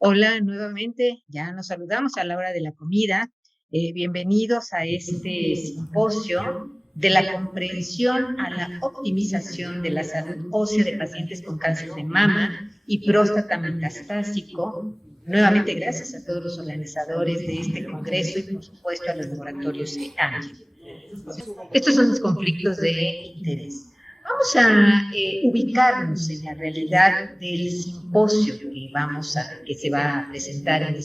Hola, nuevamente, ya nos saludamos a la hora de la comida. Bienvenidos a este simposio de la comprensión a la optimización de la salud ósea de pacientes con cáncer de mama y próstata metastásico. Nuevamente, gracias a todos los organizadores de este congreso y, por supuesto, a los laboratorios de AMGEN. Estos son los conflictos de interés. Vamos a ubicarnos en la realidad del simposio que se va a presentar en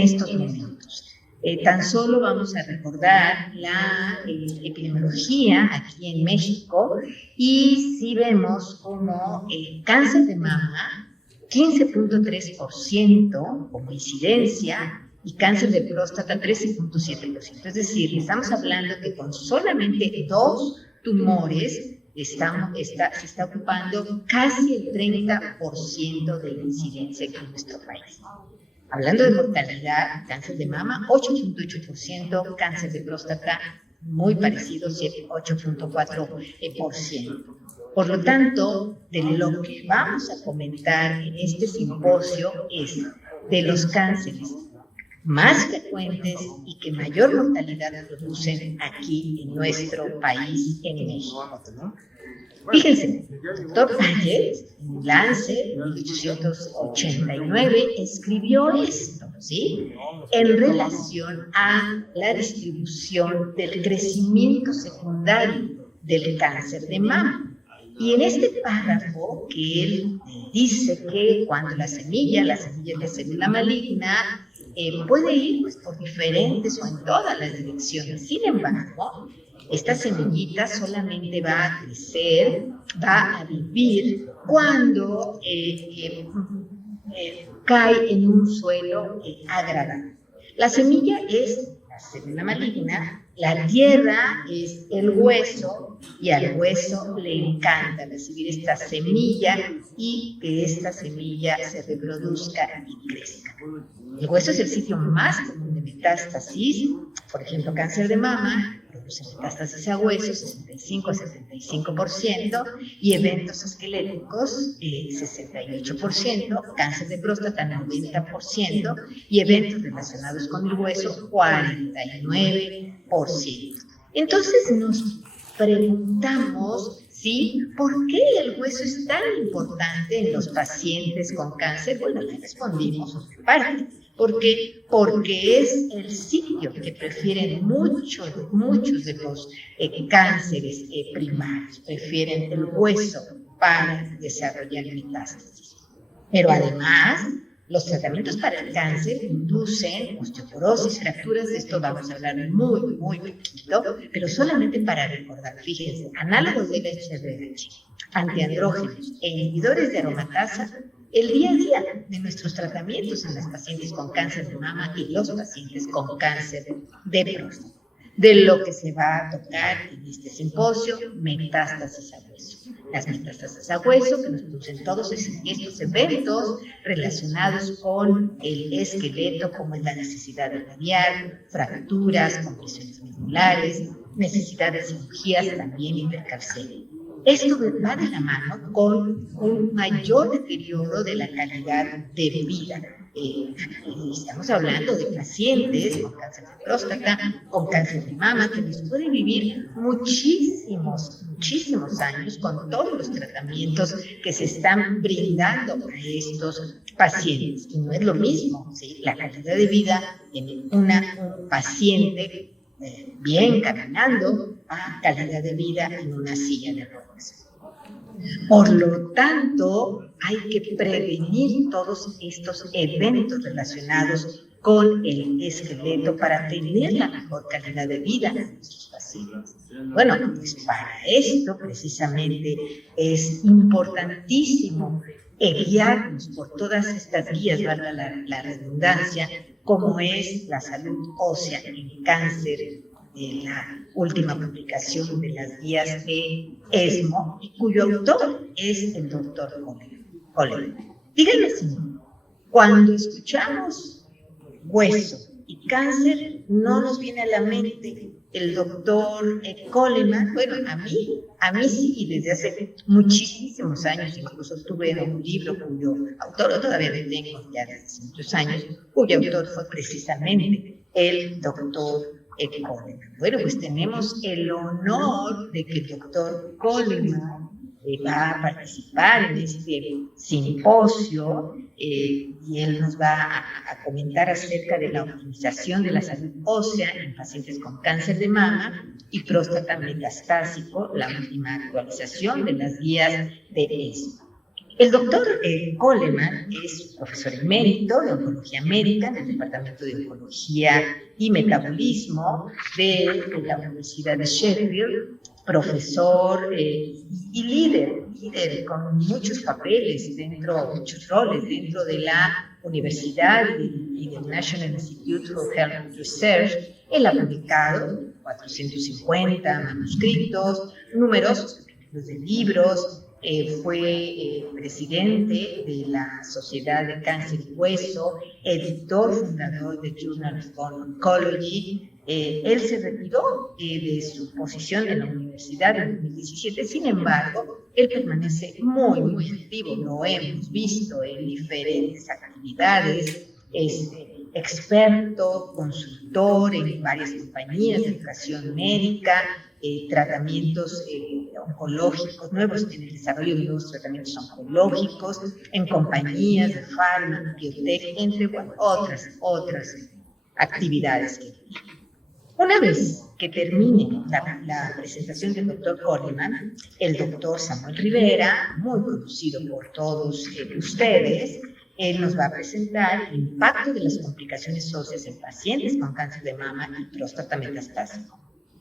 estos momentos. Tan solo vamos a recordar la epidemiología aquí en México y si vemos como cáncer de mama, 15.3% como incidencia, y cáncer de próstata 13.7%. Es decir, estamos hablando que con solamente 2 tumores se está ocupando casi el 30% de la incidencia aquí en nuestro país. Hablando de mortalidad, cáncer de mama 8.8%, cáncer de próstata muy parecido, 8.4%. Por lo tanto, de lo que vamos a comentar en este simposio es de los cánceres más frecuentes y que mayor mortalidad producen aquí en nuestro país, en México. Fíjense, el doctor Sánchez, en Lancet, en 1889, escribió esto, ¿sí? En relación a la distribución del crecimiento secundario del cáncer de mama. Y en este párrafo que él dice que cuando la semilla es de célula maligna, puede ir pues, por diferentes o en todas las direcciones. Sin embargo, esta semillita solamente va a crecer, va a vivir cuando cae en un suelo agradable. La semilla es la célula maligna, la tierra es el hueso y al hueso le encanta recibir esta semilla y que esta semilla se reproduzca y crezca. El hueso es el sitio más común de metástasis, por ejemplo, cáncer de mama produce metástasis a hueso 65 a 75% y eventos esqueléticos 68%, cáncer de próstata 90% y eventos relacionados con el hueso 49%. Entonces nos preguntamos, ¿sí? ¿Por qué el hueso es tan importante en los pacientes con cáncer? Bueno, le respondimos en parte. ¿Por qué? Porque es el sitio que prefieren muchos de los cánceres primarios, prefieren el hueso para desarrollar metástasis. Pero además, los tratamientos para el cáncer inducen osteoporosis, fracturas, de esto vamos a hablar muy poquito, pero solamente para recordar, fíjense, análogos del HRH, antiandrógenos e inhibidores de aromatasa, el día a día de nuestros tratamientos en las pacientes con cáncer de mama y los pacientes con cáncer de próstata. De lo que se va a tocar en este simposio, metástasis a hueso. Las metástasis a hueso que nos producen todos estos eventos relacionados con el esqueleto, como es la necesidad de radiar, fracturas, compresiones medulares, necesidad de cirugías también hipercalcémicas. Esto va de la mano con un mayor deterioro de la calidad de vida. Estamos hablando de pacientes con cáncer de próstata, con cáncer de mama, que les puede vivir muchísimos años con todos los tratamientos que se están brindando a estos pacientes. Y no es lo mismo, ¿sí? La calidad de vida en un paciente bien caminando a calidad de vida en una silla de ruedas. Por lo tanto, hay que prevenir todos estos eventos relacionados con el esqueleto para tener la mejor calidad de vida de nuestros pacientes. Bueno, pues para esto precisamente es importantísimo guiarnos por todas estas guías, valga la redundancia, como es la salud ósea en cáncer, de la última publicación de las guías de ESMO, cuyo autor es el doctor Guadalupe. Díganme si cuando escuchamos hueso y cáncer, no nos viene a la mente el doctor Coleman. Bueno, a mí A mí sí, desde hace muchísimos años, incluso tuve un libro cuyo autor, todavía lo tengo ya desde hace muchos años, cuyo autor fue precisamente el doctor Coleman. Bueno, pues tenemos el honor de que el doctor Coleman va a participar en este simposio y él nos va a comentar acerca de la optimización de la salud ósea en pacientes con cáncer de mama y próstata metastásico, la última actualización de las guías de ESMO. El doctor Coleman es profesor emérito de Oncología Médica en el Departamento de Oncología y Metabolismo de la Universidad de Sheffield, profesor y líder con muchos papeles, muchos roles dentro de la universidad y del National Institute for Health Research. Él ha publicado 450 manuscritos, numerosos capítulos de libros, fue presidente de la Sociedad de Cáncer y Hueso, editor fundador de Journal of Oncology. Él se retiró de su posición en la universidad en 2017, sin embargo, él permanece muy activo, lo hemos visto en diferentes actividades, es experto, consultor en varias compañías de educación médica, tratamientos oncológicos nuevos, en el desarrollo de nuevos tratamientos oncológicos, en compañías de farma, biotech, entre otras actividades que tiene. Una vez que termine la presentación del doctor Coleman, el doctor Samuel Rivera, muy conocido por todos ustedes, él nos va a presentar el impacto de las complicaciones óseas en pacientes con cáncer de mama y próstata metastásico.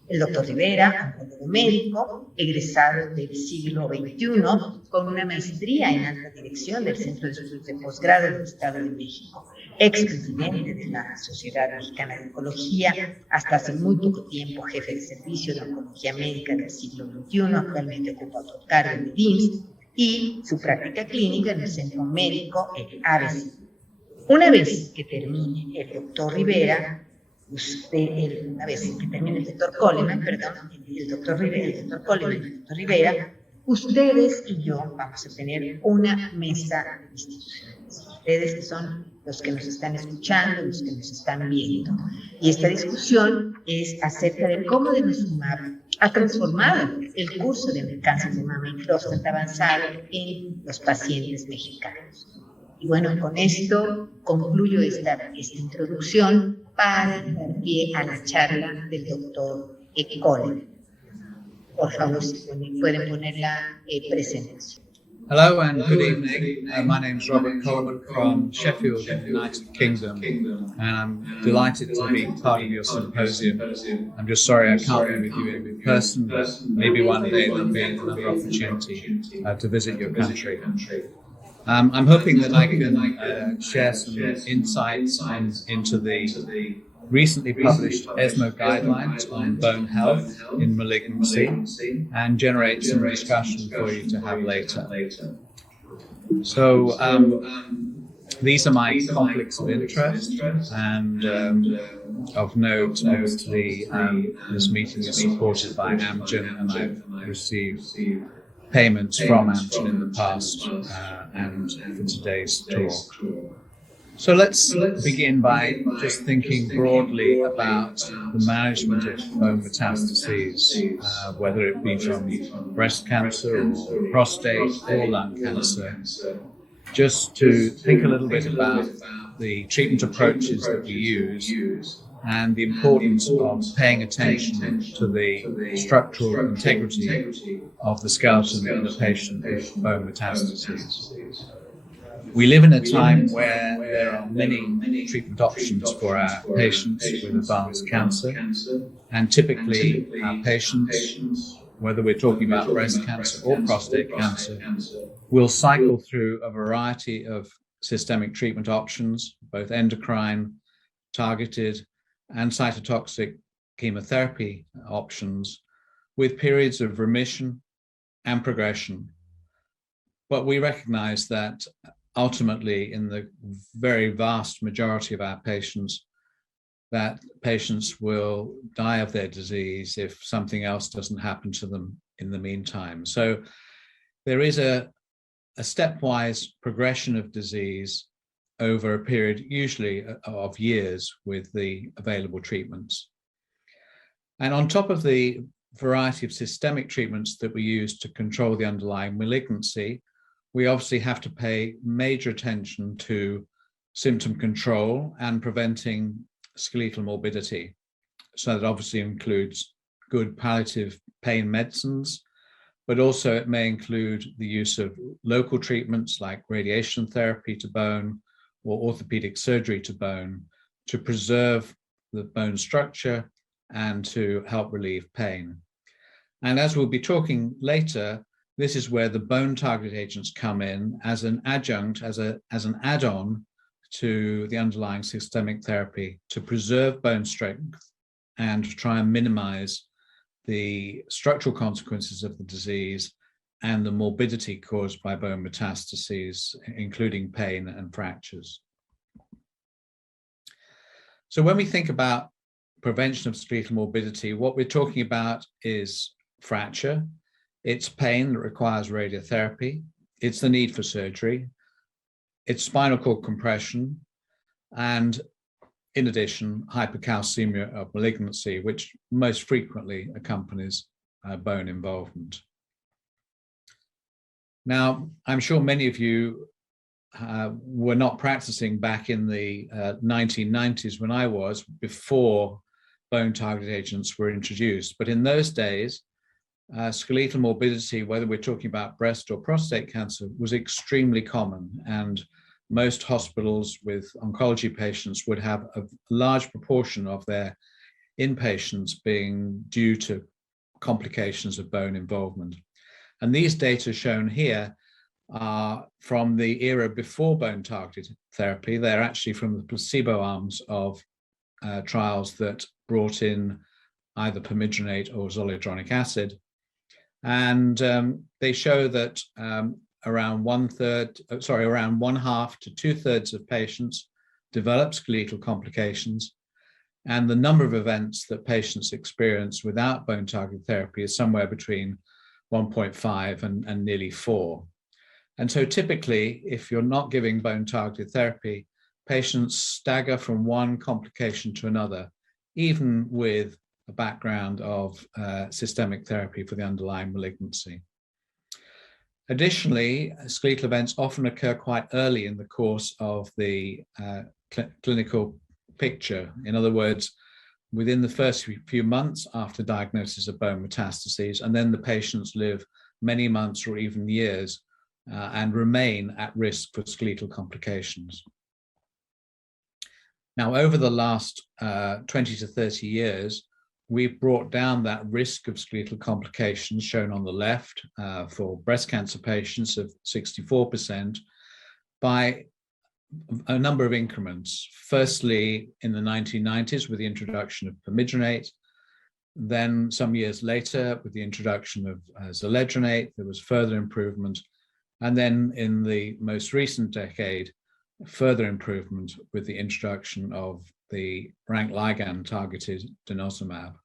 El doctor Rivera, oncólogo médico, egresado del siglo XXI, con una maestría en alta dirección del Centro de Estudios de Posgrado del Estado de México, expresidente de la Sociedad Mexicana de Oncología, hasta hace muy poco tiempo jefe de servicio de Oncología Médica del siglo XXI, actualmente ocupa otro cargo de IMSS, y su práctica clínica en el Centro Médico, el ABC. Una vez que termine el doctor Rivera, una vez que termine el doctor Coleman, el doctor Coleman y el doctor Rivera, ustedes y yo vamos a tener una mesa institucional. Ustedes que son los que nos están escuchando, los que nos están viendo. Y esta discusión es acerca de cómo denosumab ha transformado el curso del cáncer de mama y próstata avanzado en los pacientes mexicanos. Y bueno, con esto concluyo esta introducción para dar pie a la charla del doctor Coleman. Por favor, si pueden poner la presentación. Hello and good evening. My name is Robert Coleman from Sheffield in the United Kingdom, and I'm delighted to be part of your symposium. I'm just sorry I can't be with you in person, but maybe one day there'll be another opportunity to visit your country. I'm hoping that I can share some insights into the recently published ESMO guidelines on bone health in malignancy and generate some discussion for you to have later. So these are my conflicts of interest, and of note, this meeting is supported by AMGEN, and I've received payments from AMGEN in the past and for today's talk. So let's begin by just thinking broadly about the management of bone metastases, whether it be from breast cancer or prostate or lung cancer. Just to think a little bit about the treatment approaches that we use and the importance of paying attention to the structural integrity of the skeleton in a patient with bone metastases. We live in a time where there are many treatment options for our patients with advanced cancer, and typically our patients, whether we're talking about breast cancer or prostate cancer, will cycle through a variety of systemic treatment options, both endocrine, targeted, and cytotoxic chemotherapy options, with periods of remission and progression. But we recognize that ultimately, in the very vast majority of our patients, that patients will die of their disease if something else doesn't happen to them in the meantime. So there is a stepwise progression of disease over a period usually of years with the available treatments. And on top of the variety of systemic treatments that we use to control the underlying malignancy, we obviously have to pay major attention to symptom control and preventing skeletal morbidity. So that obviously includes good palliative pain medicines, but also it may include the use of local treatments like radiation therapy to bone or orthopedic surgery to bone to preserve the bone structure and to help relieve pain. And as we'll be talking later, this is where the bone target agents come in as an adjunct, as an add-on to the underlying systemic therapy to preserve bone strength and to try and minimize the structural consequences of the disease and the morbidity caused by bone metastases, including pain and fractures. So when we think about prevention of skeletal morbidity, what we're talking about is fracture, it's pain that requires radiotherapy, it's the need for surgery, it's spinal cord compression, and in addition, hypercalcemia of malignancy, which most frequently accompanies bone involvement. Now, I'm sure many of you were not practicing back in the 1990s when I was, before bone target agents were introduced. But in those days, skeletal morbidity, whether we're talking about breast or prostate cancer, was extremely common, and most hospitals with oncology patients would have a large proportion of their inpatients being due to complications of bone involvement. And these data shown here are from the era before bone targeted therapy. They're actually from the placebo arms of trials that brought in either permethrinate or zoledronic acid. And they show that around one half to 2/3 of patients develop skeletal complications, and the number of events that patients experience without bone targeted therapy is somewhere between 1.5 and nearly 4. And so typically, if you're not giving bone targeted therapy, patients stagger from one complication to another, even with a background of systemic therapy for the underlying malignancy. Additionally, skeletal events often occur quite early in the course of the clinical picture. In other words, within the first few months after diagnosis of bone metastases, and then the patients live many months or even years and remain at risk for skeletal complications. Now, over the last 20 to 30 years, we've brought down that risk of skeletal complications shown on the left for breast cancer patients of 64% by a number of increments. Firstly, in the 1990s with the introduction of permethrinate, then some years later with the introduction of zoledronate, there was further improvement. And then in the most recent decade, further improvement with the introduction of the rank ligand targeted denosumab.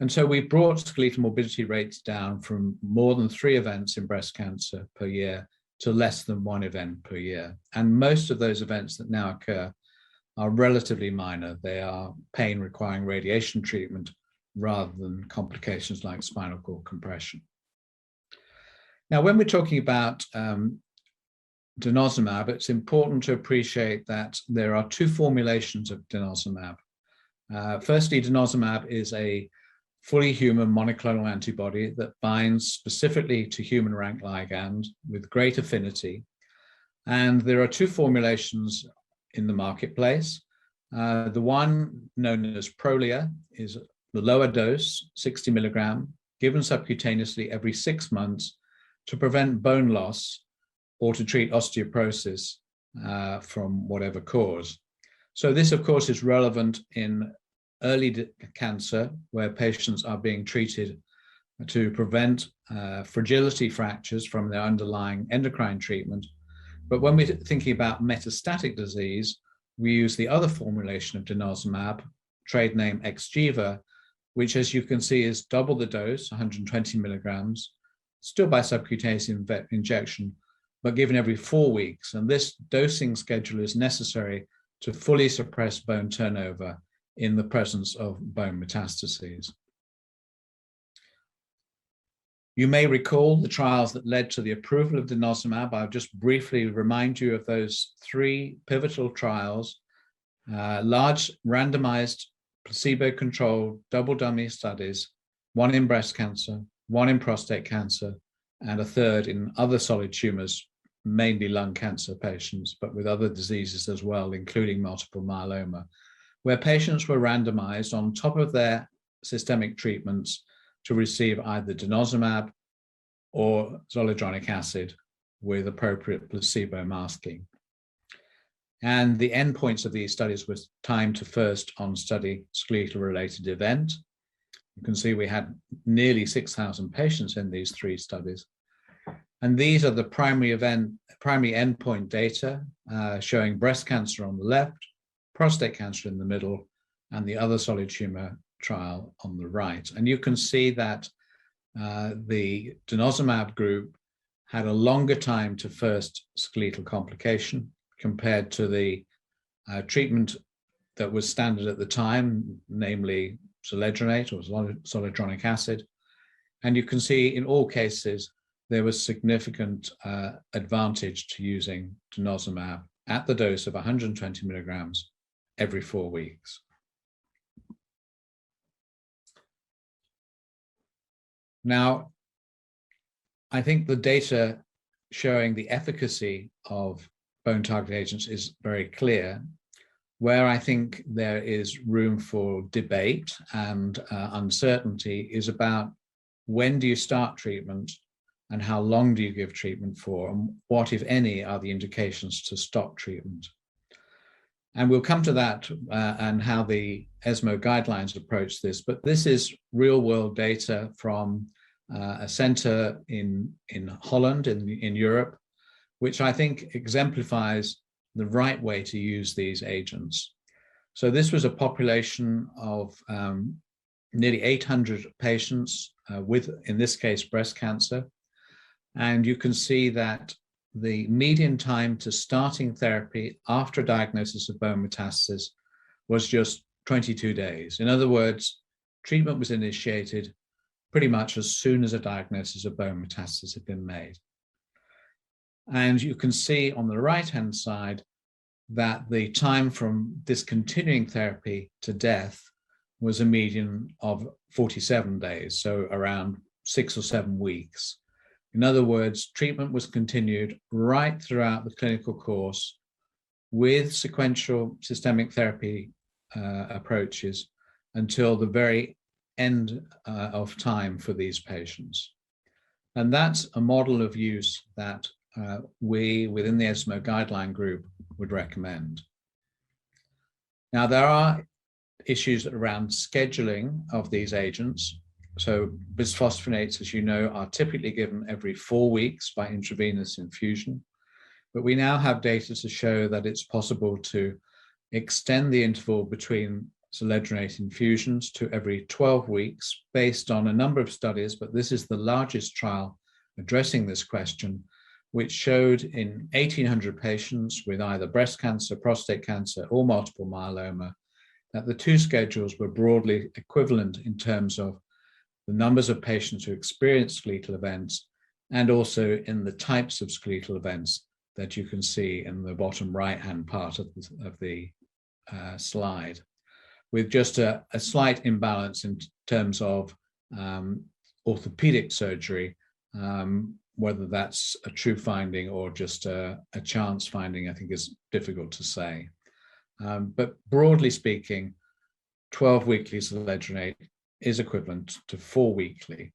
And so we brought skeletal morbidity rates down from more than 3 events in breast cancer per year to less than 1 event per year. And most of those events that now occur are relatively minor. They are pain requiring radiation treatment rather than complications like spinal cord compression. Now, when we're talking about denosumab, it's important to appreciate that there are 2 formulations of denosumab. Firstly, denosumab is a fully human monoclonal antibody that binds specifically to human rank ligand with great affinity. And there are 2 formulations in the marketplace. The one known as Prolia is the lower dose, 60 milligram, given subcutaneously every 6 months to prevent bone loss or to treat osteoporosis from whatever cause. So this, of course, is relevant in early cancer where patients are being treated to prevent fragility fractures from their underlying endocrine treatment. But when we're thinking about metastatic disease, we use the other formulation of denosumab, trade name Xgeva, which, as you can see, is double the dose, 120 milligrams, still by subcutaneous injection, but given every 4 weeks. And this dosing schedule is necessary to fully suppress bone turnover in the presence of bone metastases. You may recall the trials that led to the approval of denosumab. I'll just briefly remind you of those 3 pivotal trials, large randomized placebo-controlled double dummy studies, 1 in breast cancer, 1 in prostate cancer, and a 3rd in other solid tumors, mainly lung cancer patients, but with other diseases as well, including multiple myeloma, where patients were randomized on top of their systemic treatments to receive either denosumab or zoledronic acid with appropriate placebo masking. And the endpoints of these studies was time to first on-study skeletal-related event. You can see we had nearly 6,000 patients in these 3 studies. And these are the primary endpoint data showing breast cancer on the left, prostate cancer in the middle, and the other solid tumor trial on the right. And you can see that the denosumab group had a longer time to first skeletal complication compared to the treatment that was standard at the time, namely zoledronate or zoledronic acid. And you can see in all cases, there was significant advantage to using denosumab at the dose of 120 milligrams every 4 weeks. Now, I think the data showing the efficacy of bone target agents is very clear. Where I think there is room for debate and uncertainty is about when do you start treatment and how long do you give treatment for, and what, if any, are the indications to stop treatment. And we'll come to that and how the ESMO guidelines approach this, but this is real-world data from a center in Holland, in Europe, which I think exemplifies the right way to use these agents. So this was a population of nearly 800 patients with, in this case, breast cancer. And you can see that the median time to starting therapy after diagnosis of bone metastasis was just 22 days. In other words, treatment was initiated pretty much as soon as a diagnosis of bone metastasis had been made. And you can see on the right-hand side that the time from discontinuing therapy to death was a median of 47 days, so around 6 or 7 weeks. In other words, treatment was continued right throughout the clinical course with sequential systemic therapy approaches until the very end of time for these patients. And that's a model of use that we, within the ESMO guideline group, would recommend. Now, there are issues around scheduling of these agents. So bisphosphonates, as you know, are typically given every 4 weeks by intravenous infusion. But we now have data to show that it's possible to extend the interval between zoledronate infusions to every 12 weeks based on a number of studies, but this is the largest trial addressing this question, which showed in 1,800 patients with either breast cancer, prostate cancer, or multiple myeloma, that the 2 schedules were broadly equivalent in terms of the numbers of patients who experienced skeletal events, and also in the types of skeletal events that you can see in the bottom right-hand part of the slide, with just a slight imbalance in terms of orthopedic surgery, whether that's a true finding or just a chance finding, I think is difficult to say. But broadly speaking, 12 weekly zoledronate is equivalent to 4 weekly.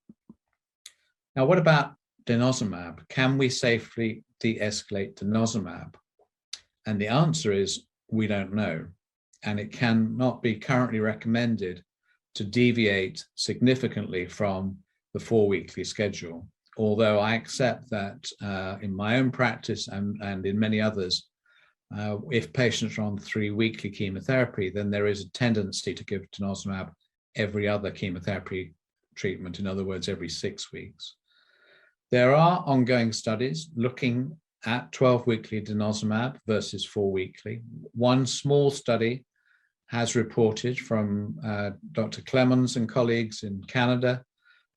Now, what about denosumab? Can we safely de-escalate denosumab? And the answer is we don't know. And it cannot be currently recommended to deviate significantly from the 4 weekly schedule. Although I accept that in my own practice and in many others, if patients are on 3 weekly chemotherapy, then there is a tendency to give denosumab every other chemotherapy treatment, in other words, every 6 weeks. There are ongoing studies looking at 12-weekly denosumab versus 4-weekly. One small study has reported from Dr. Clemens and colleagues in Canada,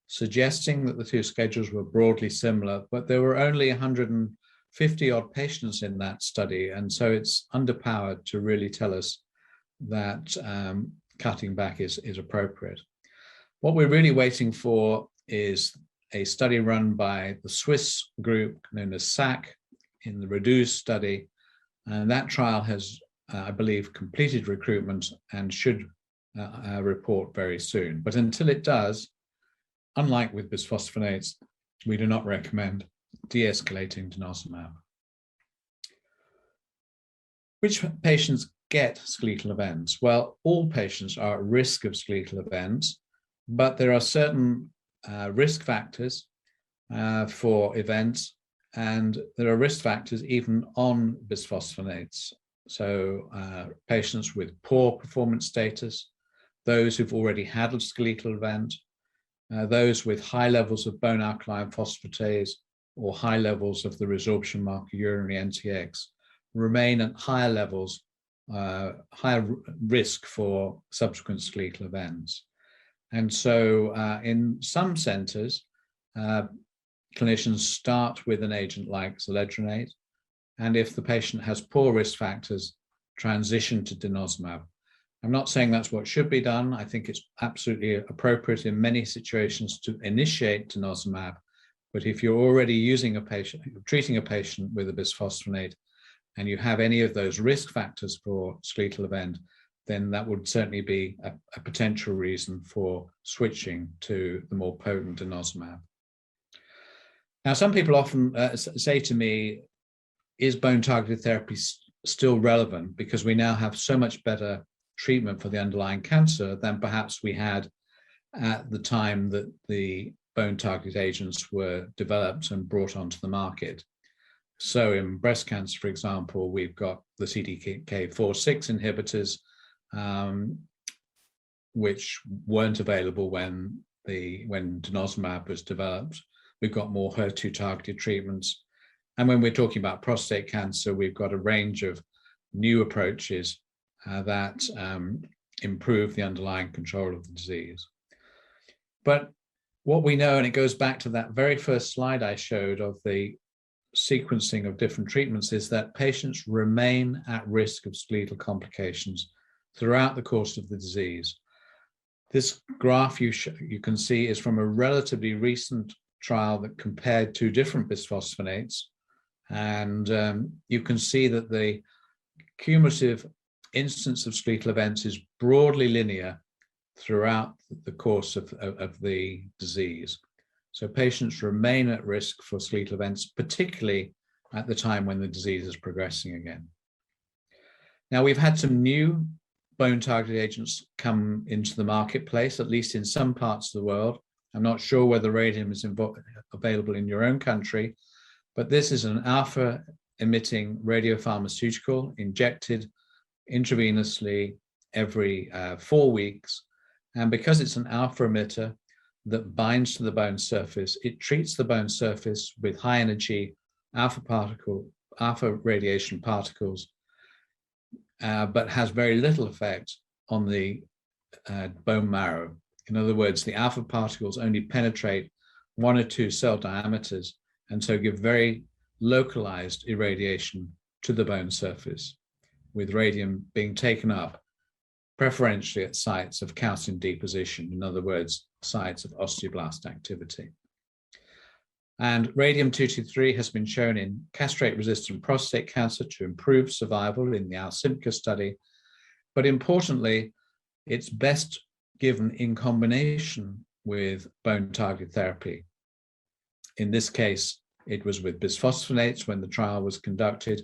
suggesting that the two schedules were broadly similar, but there were only 150 odd patients in that study, and so it's underpowered to really tell us that cutting back is appropriate. What we're really waiting for is a study run by the Swiss group known as SAC in the REDUCE study, and that trial has, I believe, completed recruitment and should report very soon. But until it does, unlike with bisphosphonates, we do not recommend de-escalating denosumab. Which patients get skeletal events? Well, all patients are at risk of skeletal events, but there are certain risk factors for events, and there are risk factors even on bisphosphonates. So patients with poor performance status, those who've already had a skeletal event, those with high levels of bone alkaline phosphatase or high levels of the resorption marker urinary NTX remain at higher levels, higher risk for subsequent skeletal events. And so in some centers, clinicians start with an agent like zoledronate, and if the patient has poor risk factors, transition to denosumab. I'm not saying that's what should be done. I think it's absolutely appropriate in many situations to initiate denosumab, but if you're already using a patient, treating a patient with a bisphosphonate, and you have any of those risk factors for skeletal event, then that would certainly be a potential reason for switching to the more potent denosumab. Now, some people often say to me, is bone-targeted therapy still relevant because we now have so much better treatment for the underlying cancer than perhaps we had at the time that the bone-targeted agents were developed and brought onto the market? So in breast cancer, for example, we've got the CDK4/6 inhibitors, which weren't available when denosumab was developed. We've got more HER2-targeted treatments. And when we're talking about prostate cancer, we've got a range of new approaches that improve the underlying control of the disease. But what we know, and it goes back to that very first slide I showed of the sequencing of different treatments, is that patients remain at risk of skeletal complications throughout the course of the disease. This graph you can see is from a relatively recent trial that compared two different bisphosphonates, and you can see that the cumulative incidence of skeletal events is broadly linear throughout the course of the disease. So patients remain at risk for skeletal events, particularly at the time when the disease is progressing again. Now, we've had some new bone-targeted agents come into the marketplace, at least in some parts of the world. I'm not sure whether radium is available in your own country, but this is an alpha-emitting radiopharmaceutical injected intravenously every 4 weeks. And because it's an alpha emitter that binds to the bone surface, it treats the bone surface with high energy alpha radiation particles, but has very little effect on the bone marrow. In other words, the alpha particles only penetrate 1 or 2 cell diameters, and so give very localized irradiation to the bone surface, with radium being taken up preferentially at sites of calcium deposition, in other words, sites of osteoblast activity. And radium-223 has been shown in castrate-resistant prostate cancer to improve survival in the ALSYMPCA study, but importantly, it's best given in combination with bone-targeted therapy. In this case, it was with bisphosphonates when the trial was conducted,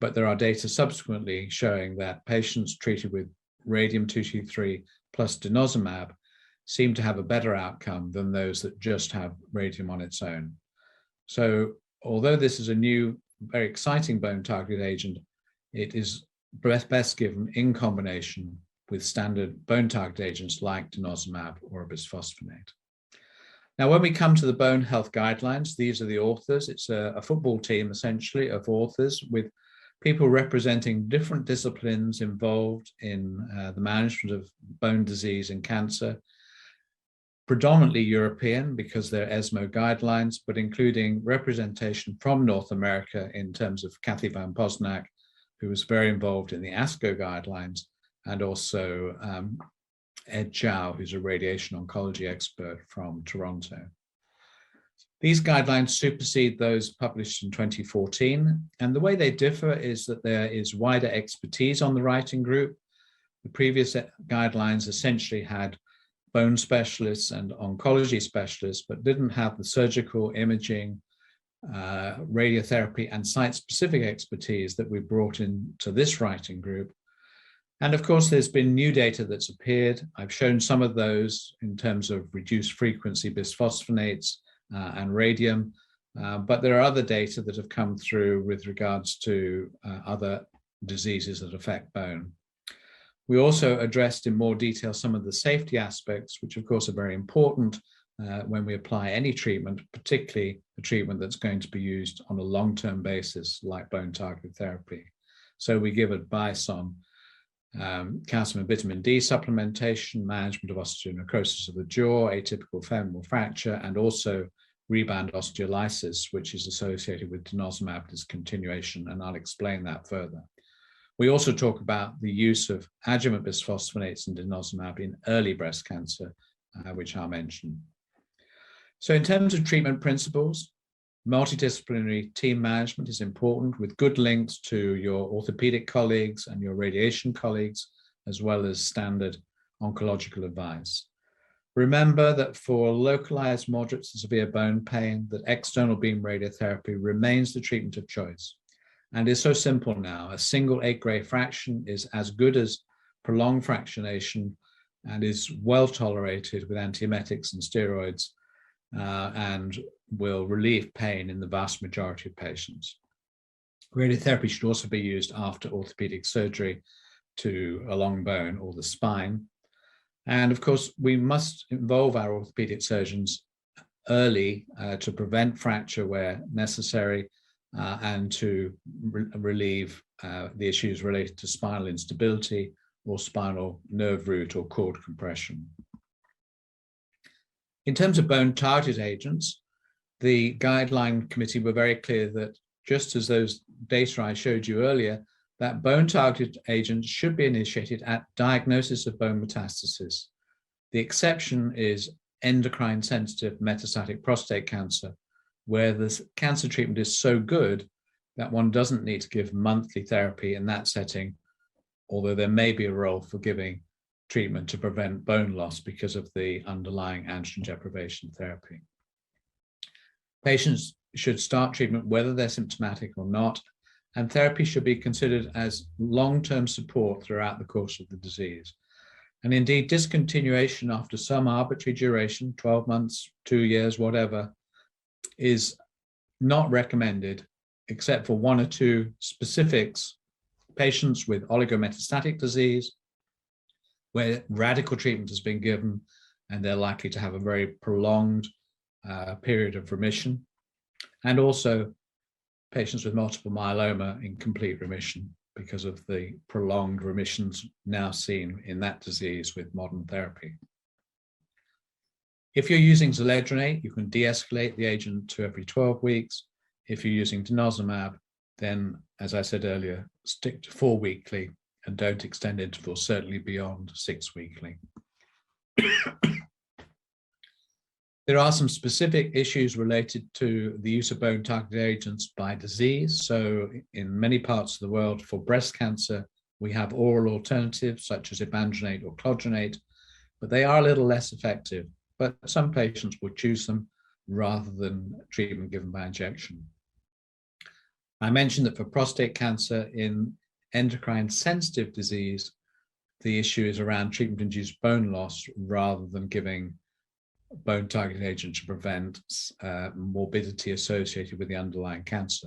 but there are data subsequently showing that patients treated with radium-223 plus denosumab seem to have a better outcome than those that just have radium on its own. So although this is a new, very exciting bone-targeted agent, it is best given in combination with standard bone target agents like denosumab or bisphosphonate. Now, when we come to the bone health guidelines, these are the authors. It's a football team, essentially, of authors with people representing different disciplines involved in the management of bone disease and cancer, predominantly European because they're ESMO guidelines, but including representation from North America in terms of Kathy Van Posnack, who was very involved in the ASCO guidelines, and also Ed Chow, who's a radiation oncology expert from Toronto. These guidelines supersede those published in 2014, and the way they differ is that there is wider expertise on the writing group. The previous guidelines essentially had bone specialists and oncology specialists, but didn't have the surgical imaging, radiotherapy, and site-specific expertise that we brought into this writing group. And of course, there's been new data that's appeared. I've shown some of those in terms of reduced frequency bisphosphonates and radium, but there are other data that have come through with regards to other diseases that affect bone. We also addressed in more detail some of the safety aspects, which of course are very important when we apply any treatment, particularly a treatment that's going to be used on a long-term basis like bone targeted therapy. So we give advice on calcium and vitamin D supplementation, management of osteonecrosis of the jaw, atypical femoral fracture, and also rebound osteolysis, which is associated with denosumab discontinuation, and I'll explain that further. We also talk about the use of adjuvant bisphosphonates and denosumab in early breast cancer, which I'll mention. So in terms of treatment principles, multidisciplinary team management is important with good links to your orthopedic colleagues and your radiation colleagues, as well as standard oncological advice. Remember that for localized moderate to severe bone pain, that external beam radiotherapy remains the treatment of choice. And it's so simple now. A single 8 gray fraction is as good as prolonged fractionation and is well tolerated with antiemetics and steroids, and will relieve pain in the vast majority of patients. Radiotherapy should also be used after orthopedic surgery to a long bone or the spine. And of course, we must involve our orthopedic surgeons early to prevent fracture where necessary and to relieve the issues related to spinal instability or spinal nerve root or cord compression. In terms of bone targeted agents, the guideline committee were very clear that just as those data I showed you earlier, that bone targeted agents should be initiated at diagnosis of bone metastasis. The exception is endocrine sensitive metastatic prostate cancer, where the cancer treatment is so good that one doesn't need to give monthly therapy in that setting, although there may be a role for giving treatment to prevent bone loss because of the underlying androgen deprivation therapy. Patients should start treatment whether they're symptomatic or not, and therapy should be considered as long-term support throughout the course of the disease. And indeed, discontinuation after some arbitrary duration, 12 months, 2 years, whatever, is not recommended except for 1 or 2 specifics: patients with oligometastatic disease, where radical treatment has been given and they're likely to have a very prolonged period of remission, and also patients with multiple myeloma in complete remission because of the prolonged remissions now seen in that disease with modern therapy. If you're using zoledronate, you can de-escalate the agent to every 12 weeks. If you're using denosumab, then, as I said earlier, stick to 4 weekly and don't extend intervals, certainly beyond 6 weekly. There are some specific issues related to the use of bone targeted agents by disease. So in many parts of the world for breast cancer, we have oral alternatives such as ibandronate or clodronate, but they are a little less effective. But some patients will choose them rather than treatment given by injection. I mentioned that for prostate cancer in endocrine sensitive disease, the issue is around treatment-induced bone loss rather than giving bone targeted agent to prevent morbidity associated with the underlying cancer.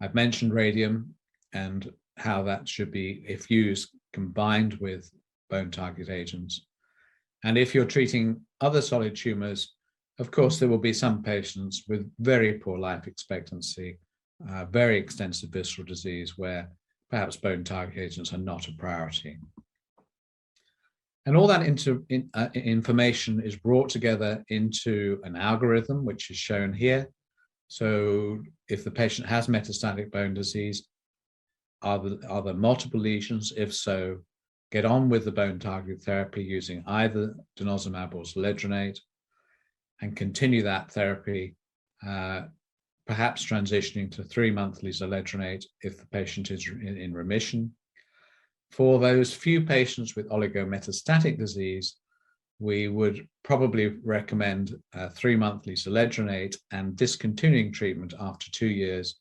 I've mentioned radium. and how that should be, if used, combined with bone target agents. And if you're treating other solid tumors, of course, there will be some patients with very poor life expectancy, very extensive visceral disease where perhaps bone target agents are not a priority. And all that information is brought together into an algorithm, which is shown here. So if the patient has metastatic bone disease, are there multiple lesions? If so, get on with the bone targeted therapy using either denosumab or zoledronate and continue that therapy, perhaps transitioning to 3-monthly zoledronate if the patient is in remission. For those few patients with oligometastatic disease, we would probably recommend 3-monthly zoledronate and discontinuing treatment after 2 years,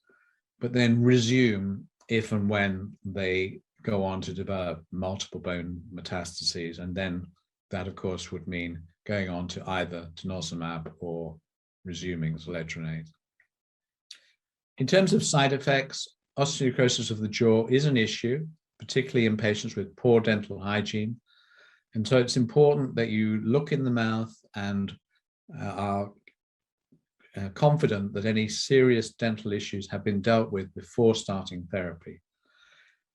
but then resume if and when they go on to develop multiple bone metastases. And then that, of course, would mean going on to either denosumab or resuming zoledronate. In terms of side effects, osteonecrosis of the jaw is an issue, particularly in patients with poor dental hygiene. And so it's important that you look in the mouth and are confident that any serious dental issues have been dealt with before starting therapy.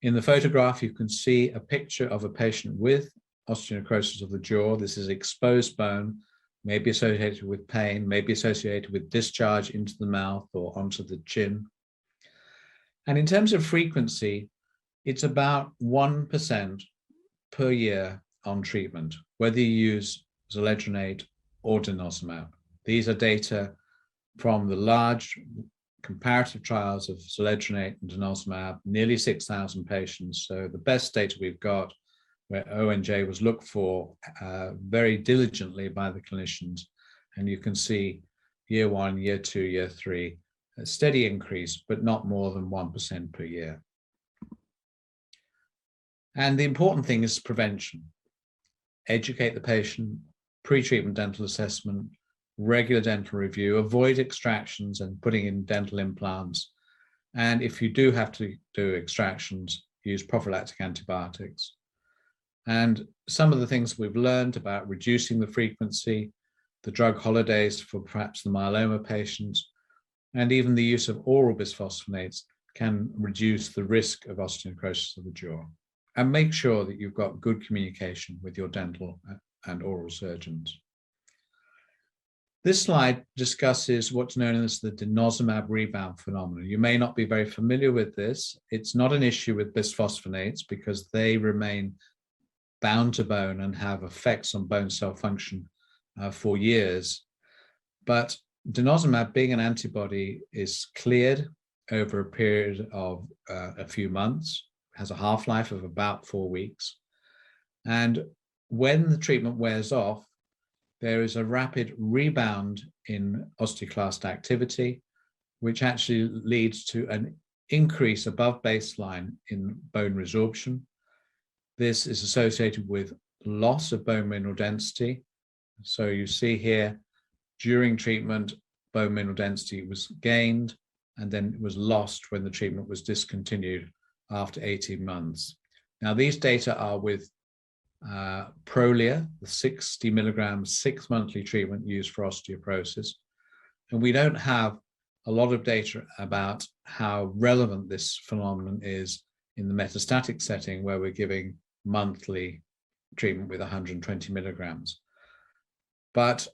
In the photograph, you can see a picture of a patient with osteonecrosis of the jaw. This is exposed bone, may be associated with pain, may be associated with discharge into the mouth or onto the chin. And in terms of frequency, it's about 1% per year on treatment, whether you use zoledronate or denosumab. These are data from the large comparative trials of zoledronate and denosumab, nearly 6,000 patients. So the best data we've got, where ONJ was looked for very diligently by the clinicians. And you can see year 1, year 2, year 3, a steady increase, but not more than 1% per year. And the important thing is prevention. Educate the patient, pre-treatment dental assessment, regular dental review, avoid extractions and putting in dental implants. And if you do have to do extractions, use prophylactic antibiotics. And some of the things we've learned about reducing the frequency, the drug holidays for perhaps the myeloma patients, and even the use of oral bisphosphonates can reduce the risk of osteonecrosis of the jaw. And make sure that you've got good communication with your dental and oral surgeons. This slide discusses what's known as the denosumab rebound phenomenon. You may not be very familiar with this. It's not an issue with bisphosphonates because they remain bound to bone and have effects on bone cell function for years. But denosumab, being an antibody, is cleared over a period of a few months, has a half-life of about 4 weeks. And when the treatment wears off, there is a rapid rebound in osteoclast activity, which actually leads to an increase above baseline in bone resorption. This is associated with loss of bone mineral density. So you see here, during treatment, bone mineral density was gained and then it was lost when the treatment was discontinued after 18 months. Now, these data are with Prolia, the 60 milligrams 6-monthly treatment used for osteoporosis. And we don't have a lot of data about how relevant this phenomenon is in the metastatic setting where we're giving monthly treatment with 120 milligrams. But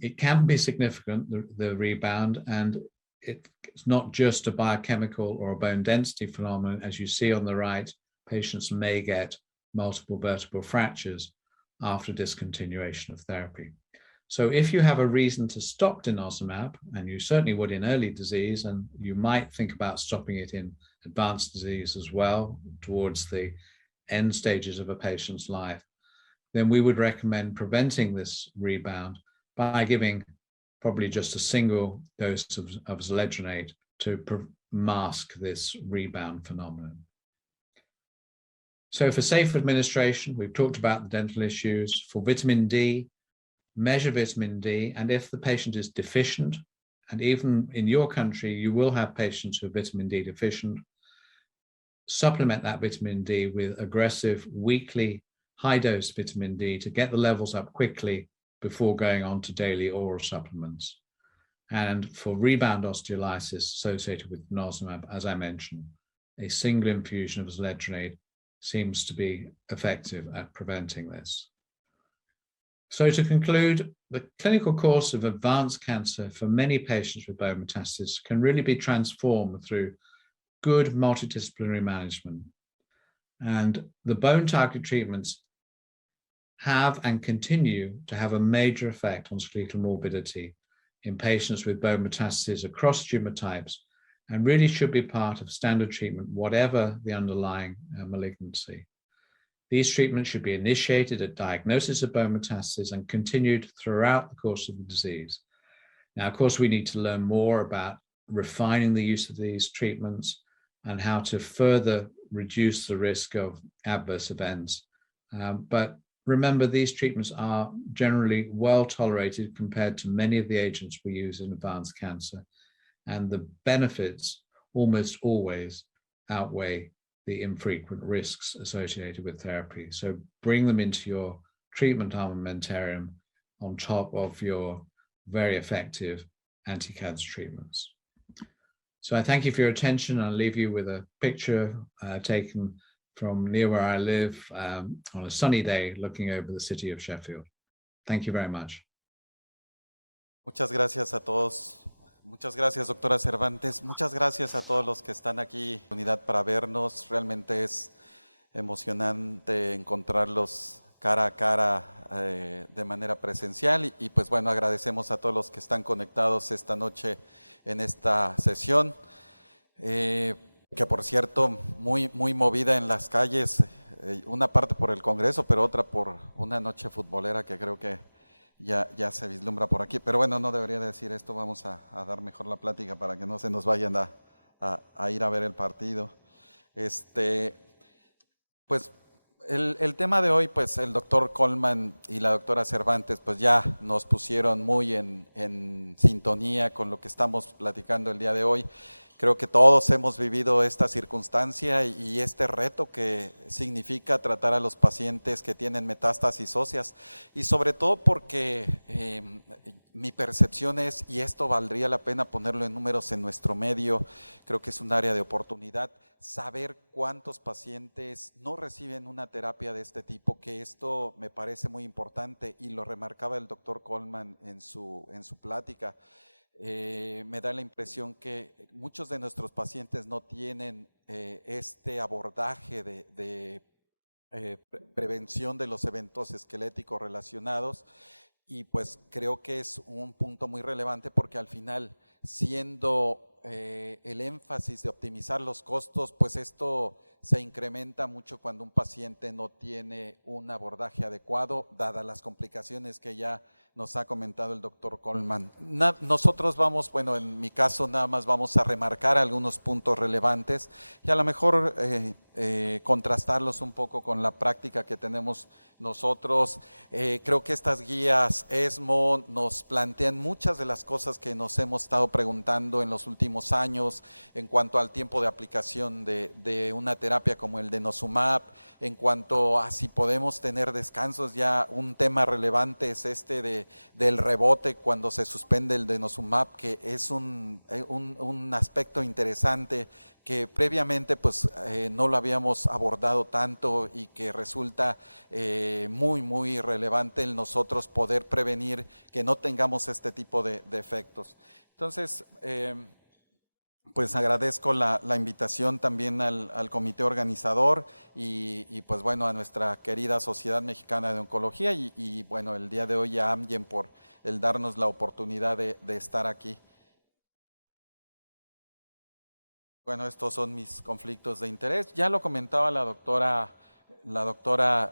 it can be significant, the rebound, and it's not just a biochemical or a bone density phenomenon. As you see on the right, patients may get multiple vertebral fractures after discontinuation of therapy. So if you have a reason to stop denosumab, and you certainly would in early disease, and you might think about stopping it in advanced disease as well, towards the end stages of a patient's life, then we would recommend preventing this rebound by giving probably just a single dose of zoledronate to mask this rebound phenomenon. So for safe administration, we've talked about the dental issues. For vitamin D, measure vitamin D, and if the patient is deficient, and even in your country, you will have patients who are vitamin D deficient, supplement that vitamin D with aggressive weekly high-dose vitamin D to get the levels up quickly before going on to daily oral supplements. And for rebound osteolysis associated with denosumab, as I mentioned, a single infusion of zoledronate seems to be effective at preventing this. So to conclude, the clinical course of advanced cancer for many patients with bone metastasis can really be transformed through good multidisciplinary management. And the bone-targeted treatments have and continue to have a major effect on skeletal morbidity in patients with bone metastases across tumor types, and really should be part of standard treatment, whatever the underlying malignancy. These treatments should be initiated at diagnosis of bone metastasis and continued throughout the course of the disease. Now, of course, we need to learn more about refining the use of these treatments and how to further reduce the risk of adverse events. But remember, these treatments are generally well tolerated compared to many of the agents we use in advanced cancer, and the benefits almost always outweigh the infrequent risks associated with therapy. So bring them into your treatment armamentarium on top of your very effective anti-cancer treatments. So I thank you for your attention. I'll leave you with a picture taken from near where I live on a sunny day looking over the city of Sheffield. Thank you very much. Muchas gracias a todos. Muchas gracias, doctora Cervantes. Muchas gracias a todos los que están aquí. Unidad para vernos. Realmente es emocionante encontrarlos cara a cara de manera presencial. Y pues bueno, agradecemos a todos los que están conectados esta noche en esta sesión. Que por cierto, muy movida en las calles. Una parte por el Congreso, pero otra por una noche futbolera que creo que ya se vislumbra por aquí, pero bueno, no debería decir esto, vamos a dar mejor la plática para que no se nos vayan a ir a ver el partido. Pues el tema de hoy, pues el doctor Coleman y la doctora Cervantes pues ya nos pusieron muy en sintonía con lo que estamos platicando el día de hoy. Creo que todos hemos vivido esta circunstancia y este reto que significa tratar a los pacientes que tienen metástasis óseas, y sobre todo porque mi percepción es, y esto valdría la pena ponerlo en números en nuestro medio, creo que es un área de oportunidad, saber cuántos pacientes no reciben una terapia de este tipo, que esto me parece muy importante y lo remarcaba el doctor Coleman en su plática. Me da la impresión que muchos de nuestros pacientes no tienen este abordaje de prevención de los eventos esqueléticos relacionados, y pues creo que es un punto muy relevante porque al final, siendo el énfasis de optimizar los costos, pues esto se incrementa mucho cuando un paciente no tiene un abordaje adecuado, dadas las complicaciones que ya nos ha comentado el doctor Coleman. Nosotros vamos, bueno, en mi caso nada más vamos a remarcar algunos puntos relevantes y a lo mejor contrastarlos un poco con la práctica que tenemos nosotros. Creo que estas guías ESMO nos plantean muchas de las cosas que nos hemos estado preguntando en los últimos años en cuanto al tiempo de aplicación de una terapia como el denosumab, en cuanto a si podemos tener descansos. Ya un tema relevante es del rebote cuando se suspende el denosumab, que es un aspecto interesante que previamente pues no lo habíamos abordado tanto y que resulta muy relevante en nosotros poder prevenir que no tengamos este tipo de efectos. Entonces, pues agradezco la invitación también al comité organizador y pues bueno, a nuestra querida Sociedad Mexicana de Oncología y bueno, el día de hoy a AMGEN por el darnos la oportunidad de estar aquí. Bueno, estos son mis conflictos de interés. Ya lo comentaba la doctora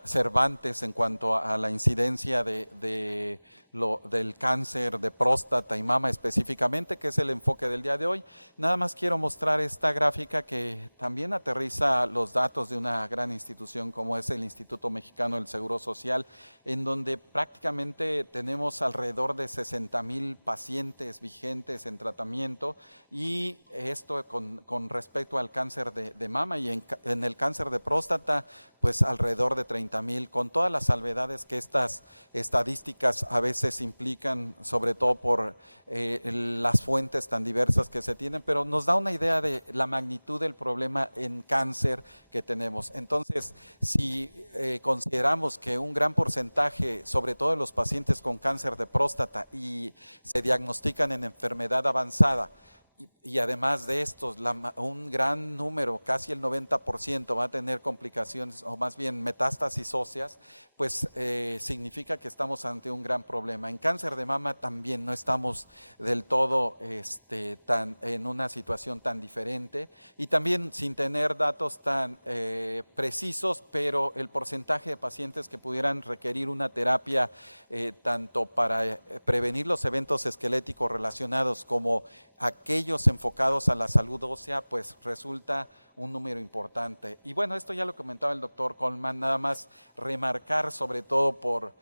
Cervantes en cuanto a la incidencia de del cáncer de próstata y mama específicamente, que es el enfoque del día de hoy. Nada más quiero mostrar esta gráfica que también aterriza los datos de una gran institución como es el Instituto Mexicano del Seguro Social, en donde prácticamente tenemos alrededor de 60,000 pacientes vigentes en tratamiento, y esto con respecto al cáncer de mama, y en el cáncer de próstata pues alrededor de 30,000, con todas las salvedades que estas estadísticas a veces implican, sobre todo por las fuentes tan diversas que se tienen, pero nos da una idea de la magnitud del problema en cáncer que tenemos. Entonces, si consideramos que un gran porcentaje, sobre todo de los pacientes con cáncer de próstata, y se diagnostican en enfermedad avanzada, y además de estos, un gran número, casi el 90%, va a tener complicaciones o más bien metástasis óseas, pues significa que estamos ante un gran problema. En cáncer de mama también no estamos del todo en una situación tan diferente, y también sin tener datos tan precisos, pero el porcentaje de pacientes que pudieran requerir una terapia tanto para prevenir los eventos esqueléticos relacionados como aquellos enfocados a la salud ósea, pues resulta un número importante. Y bueno, esto ya lo comentaba el doctor Coleman, nada más remarcar, sobre todo por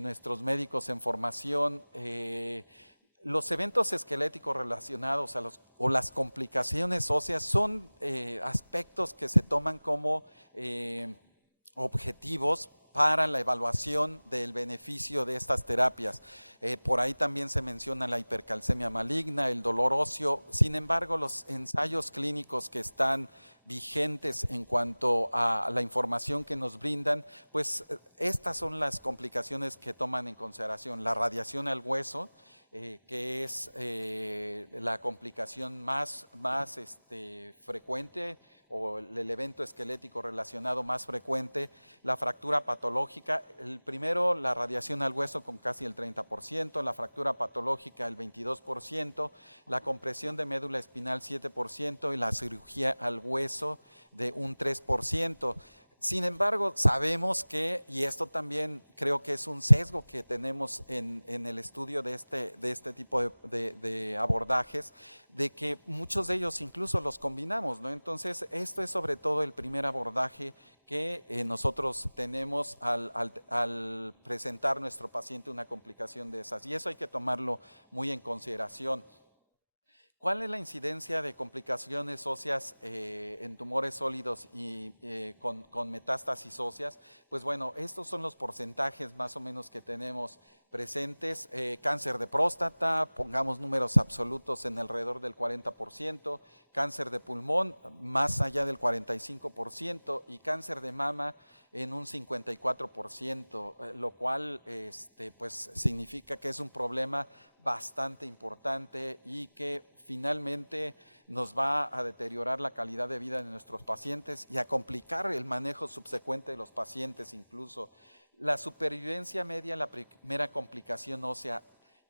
nuestros médicos en formación, los eventos esqueléticos relacionados o las complicaciones óseas son aspectos que se toman como objetivos para la evaluación del beneficio de estas terapias. Por ahí también se menciona la hipercalcemia maligna, el dolor óseo. Sin embargo, los ensayos clínicos que están vigentes en cuanto a la información que nos brindan, pues estas son las complicaciones que toman en consideración: la radiación al hueso, que es la complicación más frecuente, o el evento esquelético relacionado más frecuente, la fractura patológica. El primero, la radiación al hueso con casi el 30%, la fractura patológica el 22%, la compresión de médula espinal 7% y la cirugía al hueso de un 3%. Sin embargo, sabemos que, y esto también creo que es un sesgo que tenemos en el estudio de este tipo de abordajes, de que muchos de ellos incluso los combinamos, ¿no? Entonces, esto es sobre todo el primer abordaje que nosotros tenemos al presentar a nuestro paciente una complicación de esas, y eso hay que tomarlo muy en consideración. ¿Cuál es la incidencia de complicaciones óseas en tumores sólidos y con metástasis óseas? Pues bueno, estos son los porcentajes más o menos que tenemos presentes. Cáncer de próstata, pongamos números absolutos en alrededor del 40%, cáncer de pulmón más allá del 45% y cáncer de mama en un 54%, lo cual pues significa que es un problema bastante importante y que finalmente nos va a deteriorar la calidad de vida de nuestros pacientes y a complicar el manejo subsecuente de los pacientes incluso. La supervivencia media, la primera complicación ósea,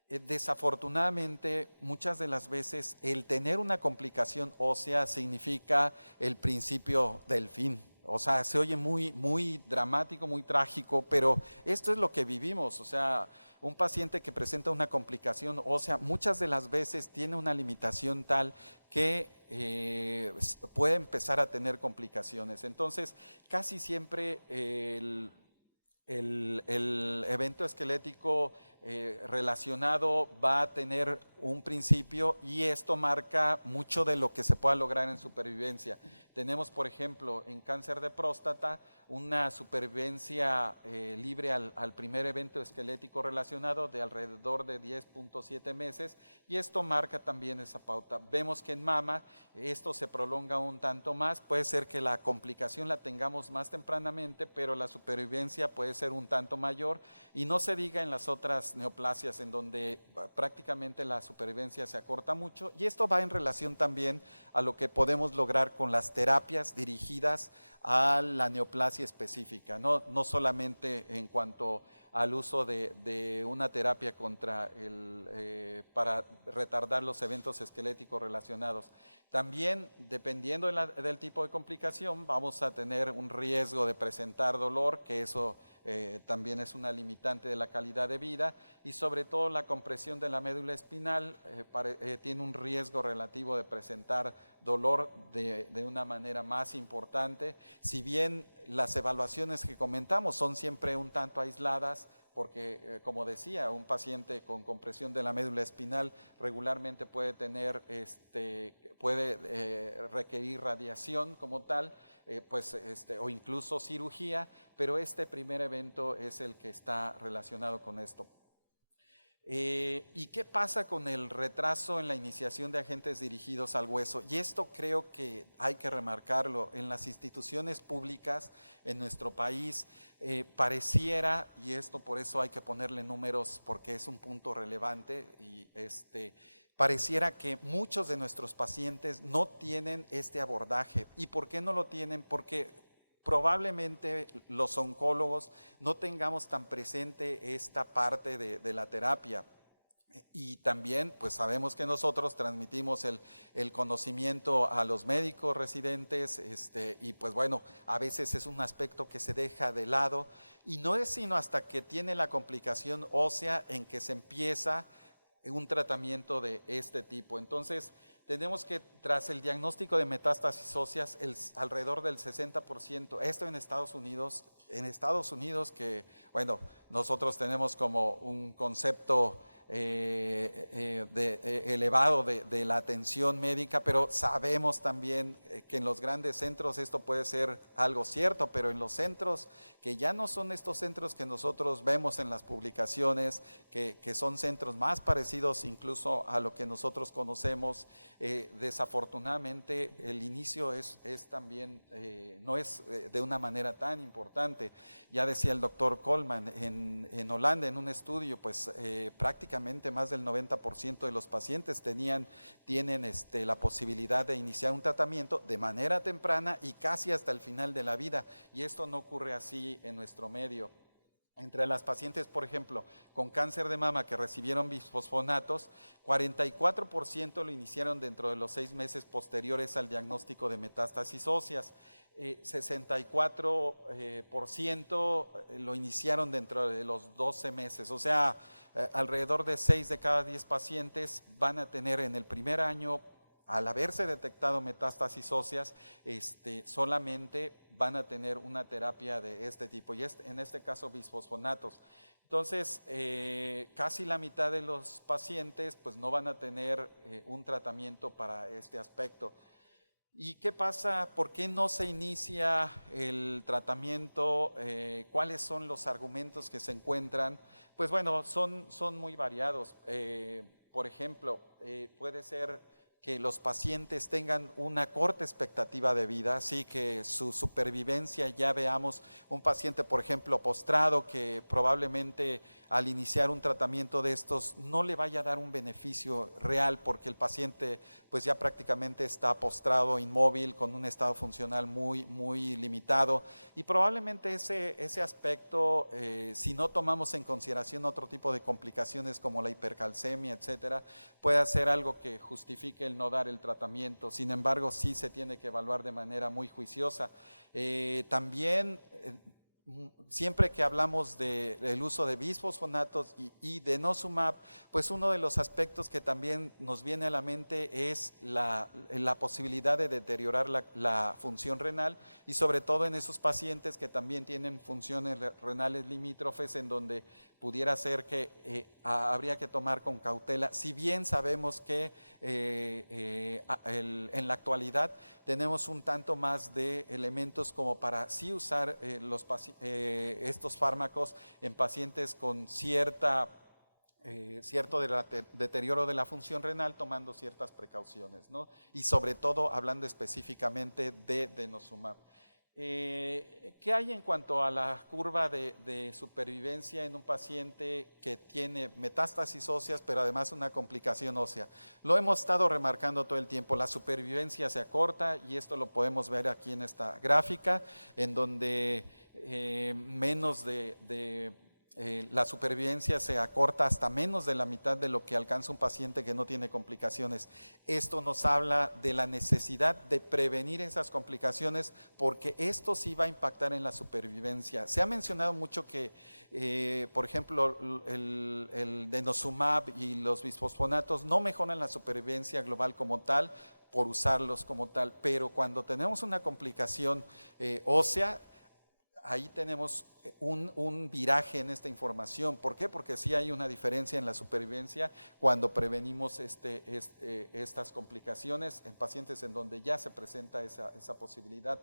desafortunadamente muchas de las veces el tener una complicación ósea significa el principio del fin. O sea, se oye muy dramático, muy trágico, pero esto es lo que vivimos. O sea, un paciente que presenta una complicación ósea muchas de las veces tiene una limitación tal que puede empezar a tener complicaciones. Entonces, casi siempre el evento esquelético relacionado va a tener un principio, y esto marca mucho de lo que se pueda lograr en supervivencia. Tenemos, por ejemplo, en cáncer de próstata, una supervivencia libre al primer evento esquelético relacionado de alrededor de 10.7 meses, y esto marca también esa pauta. Vemos que en mama esto se prolonga un tanto más, puede ser que la complicación la tengamos más tempranamente, pero la supervivencia puede ser un tanto mayor, y no se diga en las otras neoplasias en donde prácticamente la supervivencia se acorta mucho, y esto va en relación también a lo que podemos lograr con las terapias dirigidas a la neoplasia específica, no solamente en cuanto al uso de una terapia para retardar los eventos esqueléticos relacionados. También, dependiendo del tipo de complicación, vamos a tener un riesgo de presentar dolor, que eso también es una limitante de la calidad de vida, y sobre todo la compresión de la médula espinal tiene un riesgo relativo de presentar dolor de una manera más importante. Si bien las evaluaciones que comentamos son siempre un tanto aisladas, porque como decía, un paciente con compresión de la médula espinal regularmente puede requerir radiación como tal, o incluso cirugía, pero este primer evento es el que está relacionado con esto. ¿Y qué pasa con el retraso en la iniciación de agentes dirigidos al hueso? Y esto creo que hay que remarcarlo. En las instituciones públicas en nuestro país pareciera, y esto por eso hay que ponerle números porque es un punto relevante, y pareciera que muchos de nuestros pacientes no tienen este abordaje. ¿Y por qué no lo tienen? Porque probablemente los oncólogos no tengamos tan presente esta parte de la terapia. Y también pues sabemos que nosotros transmitimos el conocimiento a los médicos residentes, y pues bueno, a veces es un aspecto que se deja de lado, y no es sino hasta que tiene la complicación ósea en que se empieza un tratamiento de este tipo. Entonces, tenemos que, tras el diagnóstico de metástasis óseas, alrededor del 60%, esto en Estados Unidos que, bueno, nosotros tenemos como un concepto elevado de la atención médica, pero sabemos también que en los grandes centros esto puede ser algo cierto, pero en los centros que ya no son estos centros que nosotros vemos en las publicaciones, que son centros más parecidos incluso a lo que nosotros conocemos, desafortunadamente el inicio es también, no es de una manera tan importante. Ya decía el doctor Coleman, en Holanda, en un estudio, pues prácticamente más del 90% de los pacientes tienen la posibilidad de iniciar un tratamiento de manera temprana y casi hasta el final de la vida, y esto no ocurre así en nuestro medio. Entre las pacientes, por ejemplo, con cáncer de mama que recibieron bisfosfonatos, 44% lo iniciaron dentro de los 6 meses posteriores al diagnóstico de metástasis óseas. 64% lo iniciaron dentro de los 12 meses, o sea, alrededor de 6 de cada 10 pacientes van a tener en el primer año, al haberse detectado metástasis óseas, solamente van a tener una terapia de este tipo, y en este caso bisfosfonatos. Entonces, casi la mitad de los pacientes pues no van a tener un tratamiento para este aspecto. ¿Y qué pasa? ¿Por qué no se inicia el tratamiento? ¿Cuáles son los argumentos que se encuentran? Pues bueno, son muy variados. Por ejemplo, puede ser que los pacientes tengan una corta expectativa de vida, así que su supervivencia, ya veamos un paciente, por ejemplo, postrado, que probablemente al iniciar un tratamiento de estos no le vaya a dar un beneficio real, porque el paciente pues ya prácticamente está postrado, inmóvil, con un estado funcional muy limitado, y probablemente ese aspecto, si no tomamos en consideración otro tipo de complicaciones como la hipercalcemia, etcétera, puede ser algo que justifique el no dar el tratamiento. Sin embargo, sí se tiene que evaluar de manera muy juiciosa. También, siempre que hablamos del uso de bisfosfonatos y de denosumab, pues uno de los aspectos que también nos viene a la mente es la posibilidad de deteriorar la función renal, y sobre todo en esos pacientes que también tienen funciones renales limítrofes, en donde pudiera ser que habría que tomar con cautela, si bien sabemos que en la actualidad tenemos un tanto más de elementos como para sí usar estos fármacos en pacientes con cierto deterioro de la función renal, tomando ciertas precauciones, ¿no? Y sobre todo hablando específicamente de denosumab. ¿Qué hay en cuanto a la curva de supervivencia en un paciente que tiene metástasis óseas, pero además una complicación ósea? Lo hemos estado remarcando todo el tiempo, la supervivencia se acorta y esto lo podemos ver aquí en esta gráfica, en donde la supervivencia se acorta hasta menos de la mitad de lo que alcanza un paciente que no tiene complicaciones. Esto nos habla de la necesidad de prevenir esas complicaciones porque esto sí va a impactar en la supervivencia. Se ha mencionado mucho que, por ejemplo, el denosumab y los bisfosfonatos no mejoran la supervivencia global como tal por usarlos como tal, pero cuando tenemos una complicación ósea, ahí tenemos un viraje en esta información. ¿Por qué? Porque sí hay una diferencia en la supervivencia cuando prevenimos estas complicaciones en pacientes en donde ya se presenta esa posibilidad.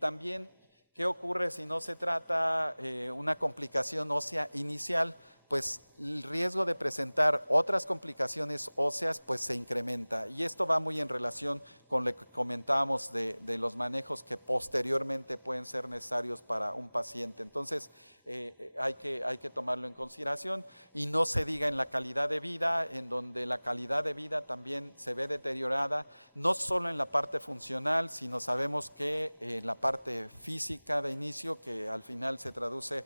También, ¿qué ocurre si no se trata una complicación ósea inicial? Pues el riesgo de presentar otras complicaciones óseas pues se incrementa y esto va muy en relación con lo que comentábamos de los manejos que posteriormente pueden ser necesarios para un paciente. Entonces hay que tomarlo en consideración y no se diga en la calidad de vida, en donde la calidad de vida también se ve deteriorada, no solo en la parte funcional, sino sabemos que en la parte física de inicio, que al final se traduce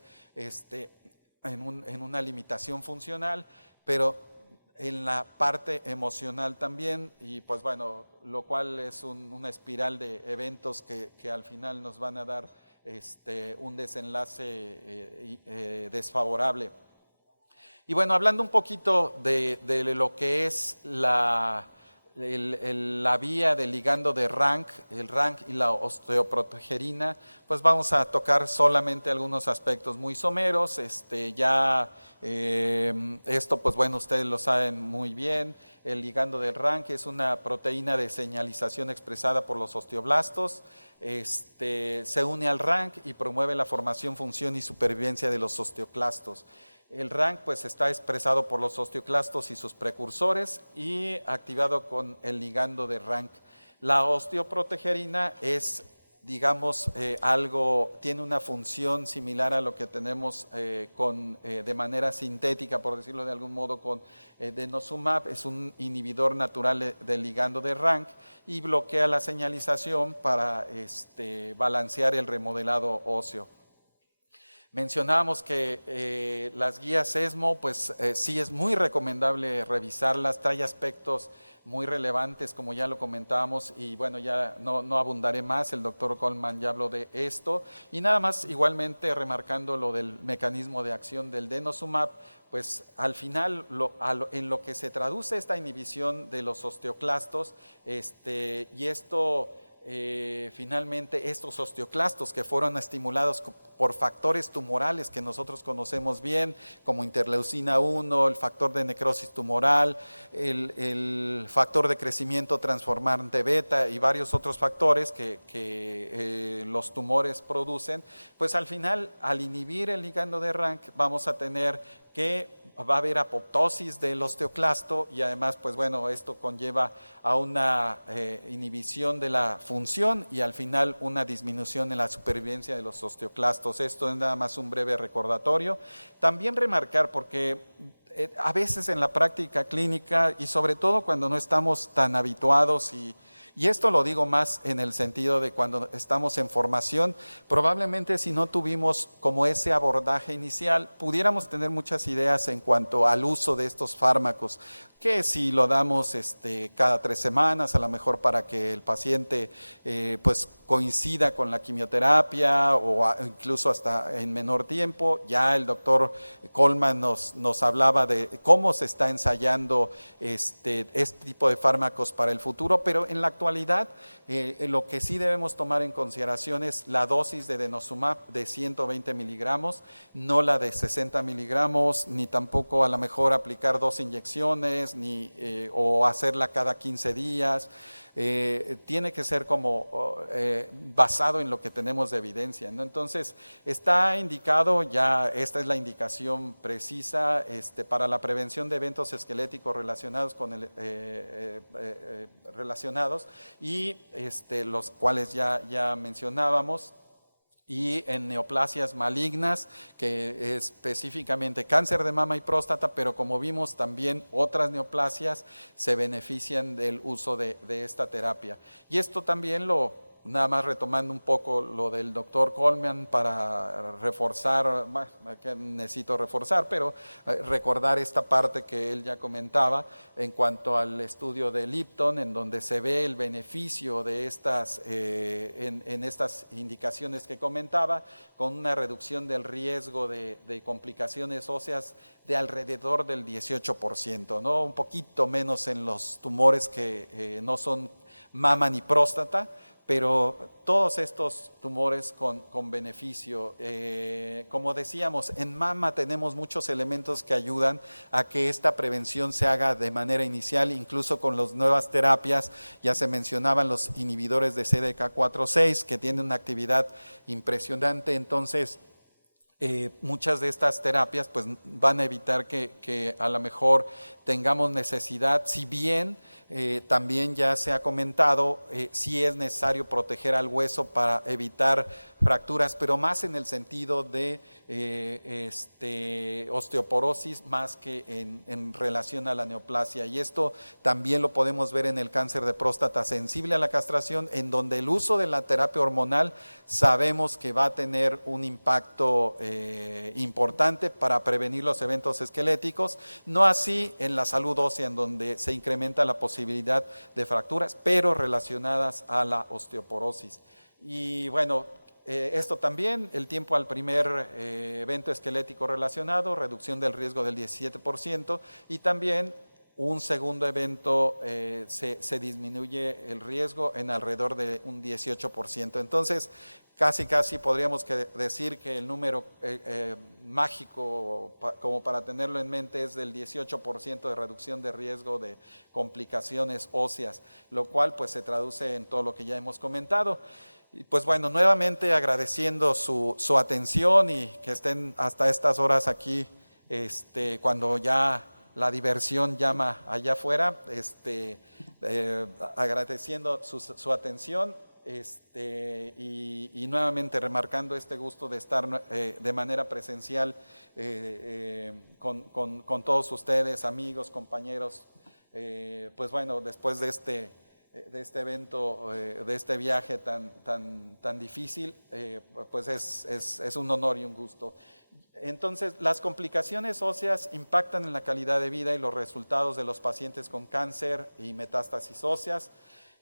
en una limitación funcional, pero en la parte emocional también, y pues bueno, lo cual es una espiral de eventos que al final nos van a dar un desenlace desfavorable. Y bueno, hablando un poquito de lo que es la vía del ligando de RANK, el RANK y la osteoprotegerina, pues vamos a tocar solamente algunos aspectos muy someros. Esto pues bueno, ustedes lo saben muy bien. El ligando del RANK es una proteína de señalización expresada por los osteoblastos. Se une al RANK y promueve la formación, función y supervivencia de los osteoclastos. El RANK pues está expresado por los osteoclastos y sus precursores y activado con el ligando de RANK. La osteoprotegerina es, digamos, tiene una función similar a lo que tenemos de manera sintética, por decirlo de algún modo, con denosumab. Es un inhibidor natural del ligando de RANK y bloquea la señalización para balancear el remodelado óseo. Mencionábamos que las guías ESMO, pues sí es muy recomendable revisarlas, trae aspectos muy relevantes, como ya lo comentábamos, y bueno, ya no abundaré más, el doctor Coleman ya habló de esto, y nada más igualmente remarcando lo del mecanismo de acción del denosumab, pues al final en lo que se traduce esta inhibición de los osteoclastos, y esto finalmente estos osteoclastos que fueron estimulados por factores tumorales que nosotros conocemos bien, como interleucina 1, el factor de necrosis tumoral, el factor de crecimiento transformante beta y varios otros factores que los tumores producen, pues al final, al inhibir el ligando de RANK, vamos a tener que va a haber apoptosis del osteoclasto y además, pues bueno, esto conlleva a una inhibición de la función y al final una disminución en la supervivencia de los osteoclastos. Esto es nada más un breve recordatorio. También remarcar, porque a veces en la práctica clínica y sobre todo cuando no estamos tan habituados y esto lo digo más en el sentido de cuando estamos en formación, probablemente si no tuvimos como ese abordaje inicial, pudiéramos tener muchas ideas en cuanto al uso de estos fármacos, que si lo damos cada 3 semanas, a lo mejor para que el paciente pues coincida con la quimioterapia o incluso hasta en menor tiempo. Ya el doctor Coleman nos hablaba de cómo se está ensayando este tipo de fármacos para el futuro, pero en la actualidad lo que sí debemos tomar en consideración es la dosis de denosumab de 120 miligramos, no la de 60 miligramos, ni tampoco a lo mejor aplicar 2 inyecciones, o hacerla cada 15 días. tiene que ser como basado en lo que tenemos de evidencia, ¿no? Entonces, está indicado, ya esta es la indicación precisa para la prevención de eventos esqueléticos relacionados con relacionados y los cuales ya mencionábamos. Y en neoplasias malignas, que específicamente cáncer de mama y próstata, pero como vimos también otras neoplasias se benefician del uso de esta terapia. Y esto también nada más retomando un poco lo del doctor Coleman para reforzar, que necesito reforzar, pero recordar esta parte que él ya comentaba en cuanto al estudio de Lipton, en donde se ve el beneficio de estas, en estas indicaciones que comentaba, con una reducción del riesgo de complicaciones óseas de alrededor del 18%, ¿no? Un poquito menos en los tumores que no son mama ni próstata, pero todos estos tumores con beneficio. Como decíamos, en mama tenemos muchos elementos que ayudan a que esta prevención se haga de manera inicial, incluso con las nuevas terapias. Ya se mencionaban los inhibidores de CDK4/6, que tienen una actividad impresionante. Entonces, muchas de estas terapias pues van a evitar que a lo mejor tengamos necesidad, si bien también ya se ha comentado, sí es necesario proteger al hueso para evitar fracturas, pero más en el sentido de osteoporosis más que en relación a la neoplasia. Y esto también lo podemos ver en el cáncer de próstata sensible a la castración, en donde el uso de la terapia hormonal sabemos que va a tener un impacto importante para prevenir los eventos esqueléticos, no así en la salud ósea, en donde se incrementa la posibilidad de fracturas, pero relacionadas a la osteoporosis. Y bueno, esto también, el tiempo al primer evento esquelético relacionado, reducción del riesgo del 17%, y también un segundo evento se disminuye el riesgo en alrededor de un 18%. Entonces, casi podríamos decir que el número mágico, como para tenerlo en mente, es del 18% de reducción de riesgo de complicaciones óseas, lo cual pues se traduce en todo lo que ya hemos comentado. Y pues bueno, nuevamente agradeciendo su atención y que estén hasta estas horas aquí, cuando ya la diversión llama allá afuera, agradeciendo su atención. Y nuevamente remarcando este gusto de estar de manera presencial con todos ustedes, amigos, compañeros. Pues bueno, después de este evento, de este viaje tan difícil, pues es un honor y un gusto. Entonces, las complicaciones óseas impactan en la calidad de vida y los resultados de los pacientes con cáncer y metástasis óseas.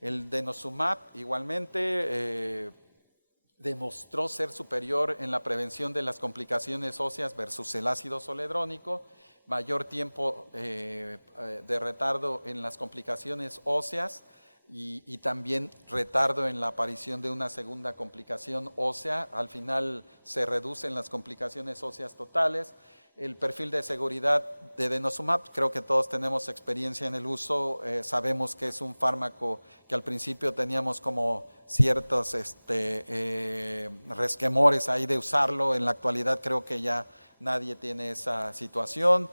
El denosumab igualmente demostró ser superior en la prevención de las complicaciones óseas versus el ácido zoledrónico, mayor tiempo de retardo en las complicaciones óseas y también retardo en la aparición de una segunda complicación ósea. Al final se reducen las complicaciones óseas totales. El perfil de seguridad de denosumab, creo que todos tenemos experiencia en el uso, sabemos que es un fármaco que al principio teníamos como ciertos resquemores ahí de usarlo. En la actualidad creo que ya nadie tiene esa situación,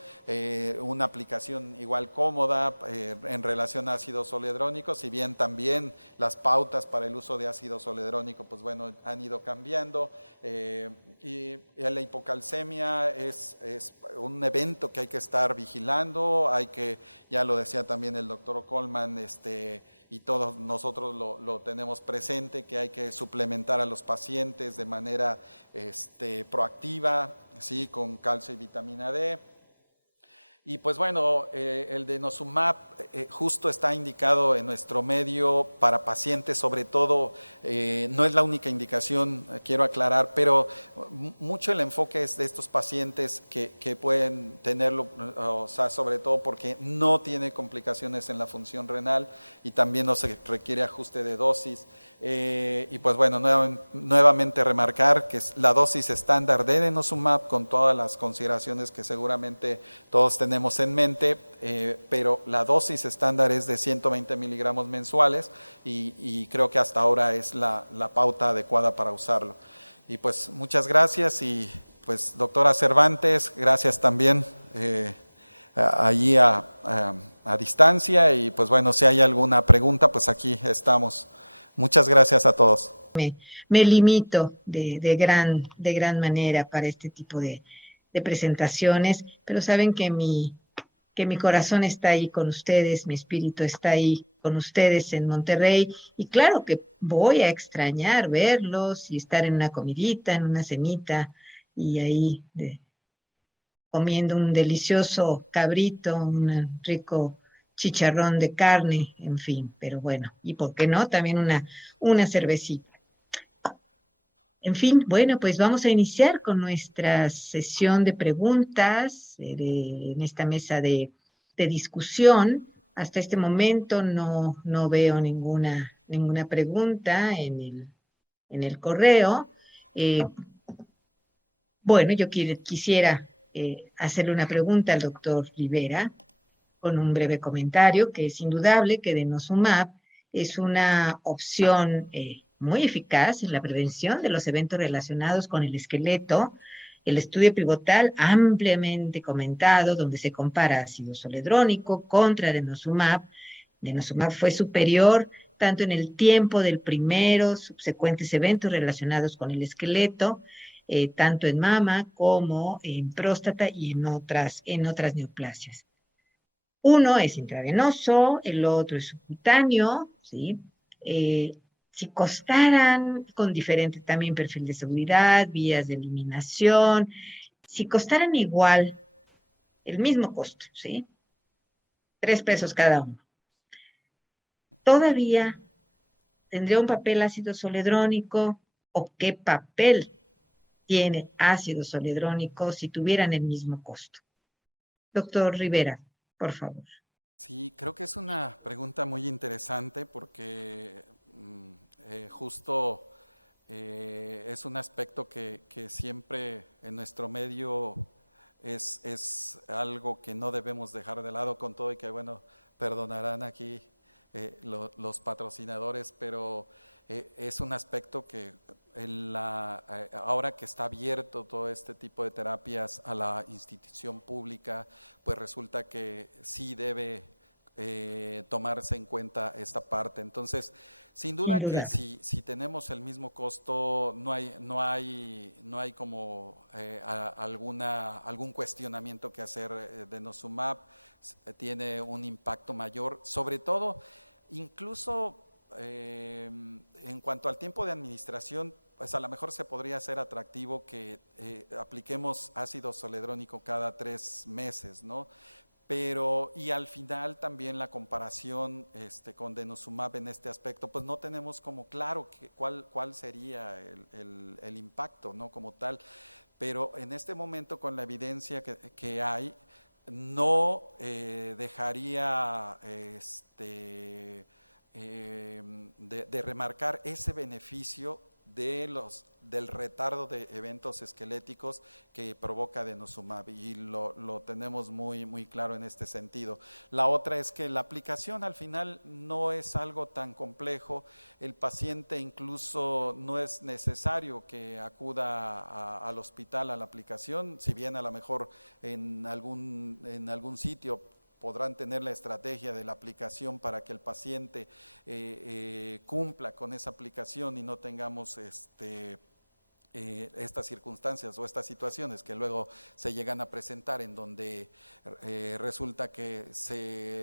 una aplicación igual cómoda en relación a ácido zoledrónico, si bien también las pautas para el uso de ácido zoledrónico pues bueno han ido cambiando, y la hipocalcemia es un evento que hay que estar vigilando, hay que, ya lo decía también el doctor Coleman, y todos nosotros lo tenemos presente, que hay que suplementar a los pacientes de manera proactiva, ¿sí? Con calcio y vitamina D. Y pues bueno, el denosumab justo está indicado en nuestro medio para pacientes, sobre todo, no es la única indicación, quiero aclarar, pero mucho el enfoque es de estos pacientes que pueden tenerlo, o sea, sobre todo porque no tiene complicaciones en la función renal y también no se requiere ajuste de dosis. Y pues bueno, nuevamente remarcar que es la dosis estándar de denosumab con todas las consideraciones que seguramente todos tenemos en mente, pero la dosis estándar es de 120 miligramos mensuales y creo que hasta ahora es la pauta adecuada para usarlo. Y pues muchas gracias y pues doctora Cervantes, gracias también allí a distancia y pues bueno, si hay alguna pregunta, pues aquí estamos. Muchas gracias a todos. Me limito de gran manera para este tipo de presentaciones, pero saben que mi corazón está ahí con ustedes, mi espíritu está ahí con ustedes en Monterrey, y claro que voy a extrañar verlos y estar en una comidita, en una cenita, y ahí comiendo un delicioso cabrito, un rico chicharrón de carne, en fin, pero bueno, y por qué no, también una cervecita. En fin, bueno, pues vamos a iniciar con nuestra sesión de preguntas en esta mesa de discusión. Hasta este momento no veo ninguna pregunta en el correo. Bueno, yo quisiera hacerle una pregunta al doctor Rivera con un breve comentario, que es indudable que denosumab es una opción muy eficaz en la prevención de los eventos relacionados con el esqueleto. El estudio pivotal ampliamente comentado, donde se compara ácido zoledrónico contra denosumab. Denosumab fue superior tanto en el tiempo del primero, subsecuentes eventos relacionados con el esqueleto, tanto en mama como en próstata y en otras neoplasias. Uno es intravenoso, el otro es subcutáneo, ¿sí? Si costaran con diferente también perfil de seguridad, vías de eliminación, si costaran igual, el mismo costo, ¿sí? 3 pesos cada uno. ¿Todavía tendría un papel ácido zoledrónico o qué papel tiene ácido zoledrónico si tuvieran el mismo costo? Doctor Rivera, por favor. Sí, creo que es una pregunta muy interesante porque justo es un aspecto que siempre en nuestro medio es algo que no debemos dejar de lado, con todo y que, bueno, perdonarán aquí los patrocinadores, pero es un aspecto que ahora que está abierto todo este tipo de terapias a la institución pública, pues resulta que sí debe tomarse en cuenta esta parte. Entonces, sin duda que si tenemos el mismo costo, no hay como algún cuestionamiento que hacer. Denosumab tiene un impacto mayor, sobre todo, incluso en cuanto al tiempo de administración, pues a lo mejor se podría hacer atractivo que apliquemos ácido zoledrónico cada 3 meses, ¿no? Pero, y al final también la comparación con denosumab en este aspecto, pues no tenemos como claro cuál sería el impacto, ¿no? Como tal. Pero en este momento, con la evidencia que hay, no dejaría de remarcar ese beneficio del retardo de eventos esqueléticos que provoca denosumab, y lo tenemos muy claro en este sentido. La otra es que la aplicación al final no es algo tan complejo. El paciente incluso no es necesario que acuda al hospital a la aplicación, si bien a lo mejor en algún sitio podrán tener la estrategia de la aplicación para que el paciente cumpla con esa aplicación y no tengamos estas circunstancias o estas situaciones que luego se llegan a presentar, en donde resulta que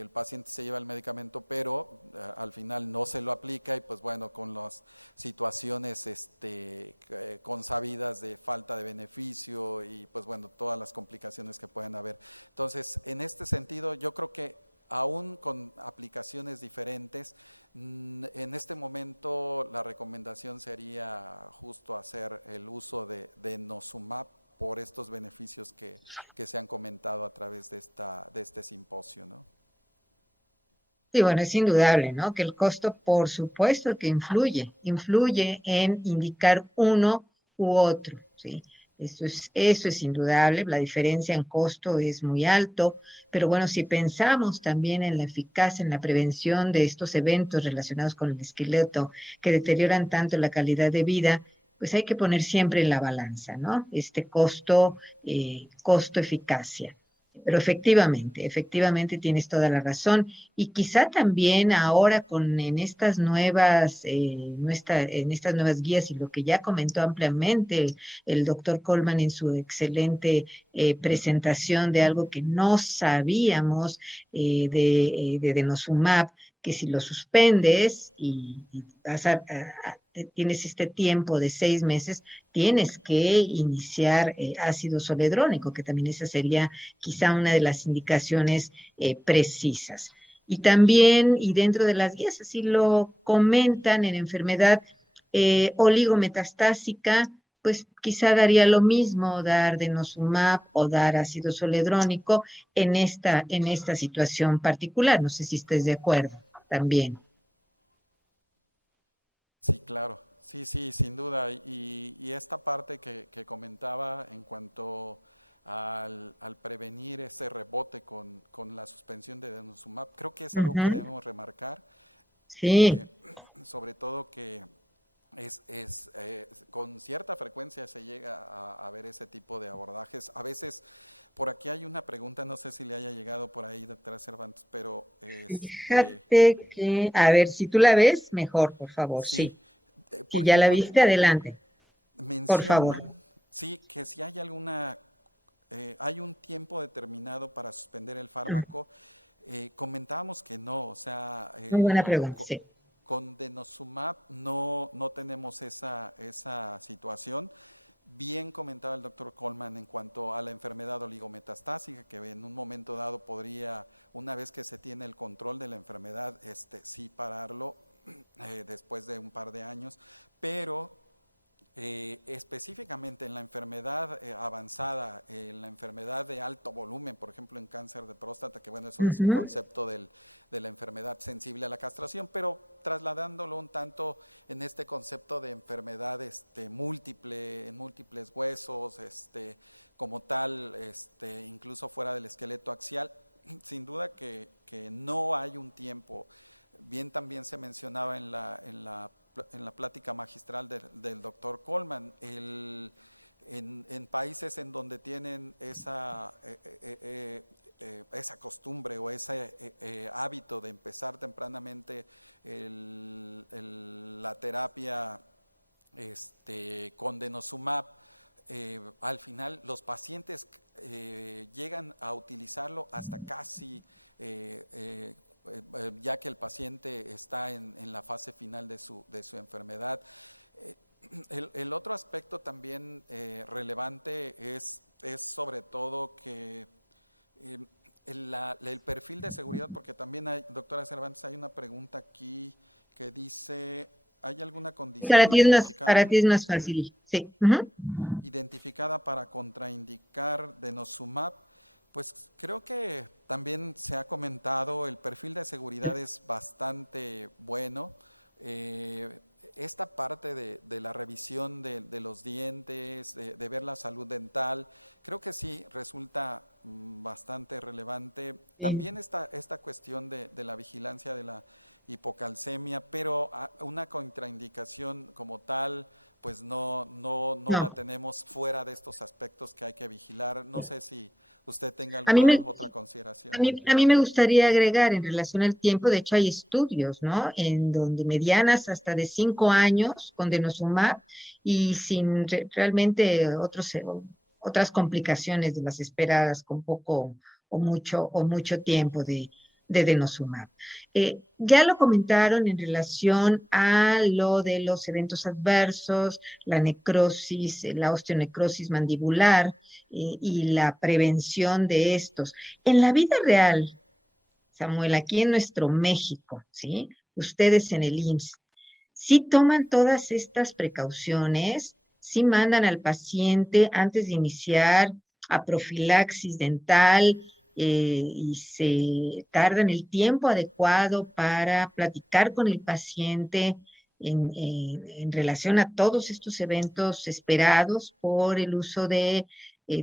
el paciente se lleva el medicamento, pero al final no se lo aplica, y pues bueno, con las situaciones consabidas de falta de beneficio y pues bueno, todas las complicaciones que pueden haber. Entonces, en este sentido, yo creo que aún con aplicaciones diferentes, en este momento la recomendación sería justo hacer el uso de denosumab por estos beneficios que se han comentado a través de este simposio, ¿no? Sí, bueno, es indudable, ¿no? Que el costo, por supuesto que influye en indicar uno u otro, ¿sí? Eso es indudable, la diferencia en costo es muy alto, pero bueno, si pensamos también en la eficacia, en la prevención de estos eventos relacionados con el esqueleto que deterioran tanto la calidad de vida, pues hay que poner siempre en la balanza, ¿no? Este costo-eficacia. Pero efectivamente tienes toda la razón. Y quizá también ahora en estas nuevas guías y lo que ya comentó ampliamente el doctor Coleman en su excelente presentación de algo que no sabíamos de denosumab, que si lo suspendes y tienes este tiempo de 6 meses, tienes que iniciar ácido zoledrónico, que también esa sería quizá una de las indicaciones precisas. Y también, y dentro de las guías, así lo comentan en enfermedad oligometastásica, pues quizá daría lo mismo dar denosumab o dar ácido zoledrónico en esta situación particular. No sé si estés de acuerdo también. Sí, claro. Sí, sí, sin duda. Y esta parte que comentaba en cuanto al prevenir ese rebote con la suspensión de denosumab, creo que es algo que Ujú. debemos remarcar, Sí, sobre todo que con cierta frecuencia se llega a ver ese tipo de abordajes. A veces, por aquí hay una pregunta, no sé si le haya llegado por ahí, doctora Cervantes, pero fíjate que, a ver, si tú la ves, mejor, por favor, sí, sí. por Si ya la ejemplo, viste, adelante, por favor. mencionan, sí, que si hay hay un tiempo determinado para suspender el Mm, fármaco. Comentábamos que no, o sea, Muy buena pregunta, sí. con denosumab no tenemos esa situación. Bien comentaba el doctor Coleman en cuanto a la enfermedad oligometastásica, que en un momento dado podría, una vez que se tiene el control de la enfermedad, sí pararlo después de un par de años, pero específicamente en la enfermedad avanzada, en la enfermedad de alto volumen, por ejemplo en cáncer de próstata, que bueno, eso es un Ujú. concepto de la enfermedad sensible a la castración, pero trasladándolo un tanto en este concepto de enfermedad múltiple, en múltiples huesos, como tal, incluso fuera del esqueleto axial, sin duda que no hay un tiempo. Bien también se mencionaba en la plática magistral del doctor Coleman, en países en donde tienen esa costumbre o ese hábito de empezar tempranamente la terapia con denosumab, al final los pacientes llegan a utilizarlo hasta casi ya que el paciente está en la fase final de su enfermedad. Eh, el otro aspecto también relevante es sobre todo que el perfil de seguridad, porque también hay, doctora Cervantes, hay una pregunta aquí que dice, ¿hay alguna condición Para ti es más fácil, sí. Ujú. identificada para contraindicar denosumab? Pues creo que también se ha comentado, el perfil de seguridad es bastante bueno. Eh, Esta parte de la revisión de los dientes, de ver la salud dental, creo que sí resulta bastante relevante. Sí. También esta cuestión de la vigilancia de la hipocalcemia, pero una contraindicación como tal, pues no la No, tenemos fuera de estos aspectos que hay que vigilar. No sé si usted tenga a mí alguna me, otra A consideración. mí, a mí me gustaría agregar en relación al tiempo, de hecho hay estudios, ¿no? En donde medianas hasta de 5 años con denosumab y sin realmente otras complicaciones de las esperadas con poco o mucho tiempo de denosumab. Ya lo comentaron en relación a lo de los eventos adversos, la necrosis, la osteonecrosis mandibular y la prevención de estos. En la vida real, Samuel, aquí en nuestro México, ¿sí? Ustedes en el IMSS, sí toman todas estas precauciones, sí mandan al paciente antes de iniciar a profilaxis dental, y se tardan el tiempo adecuado para platicar con el paciente en relación a todos estos eventos esperados por el uso de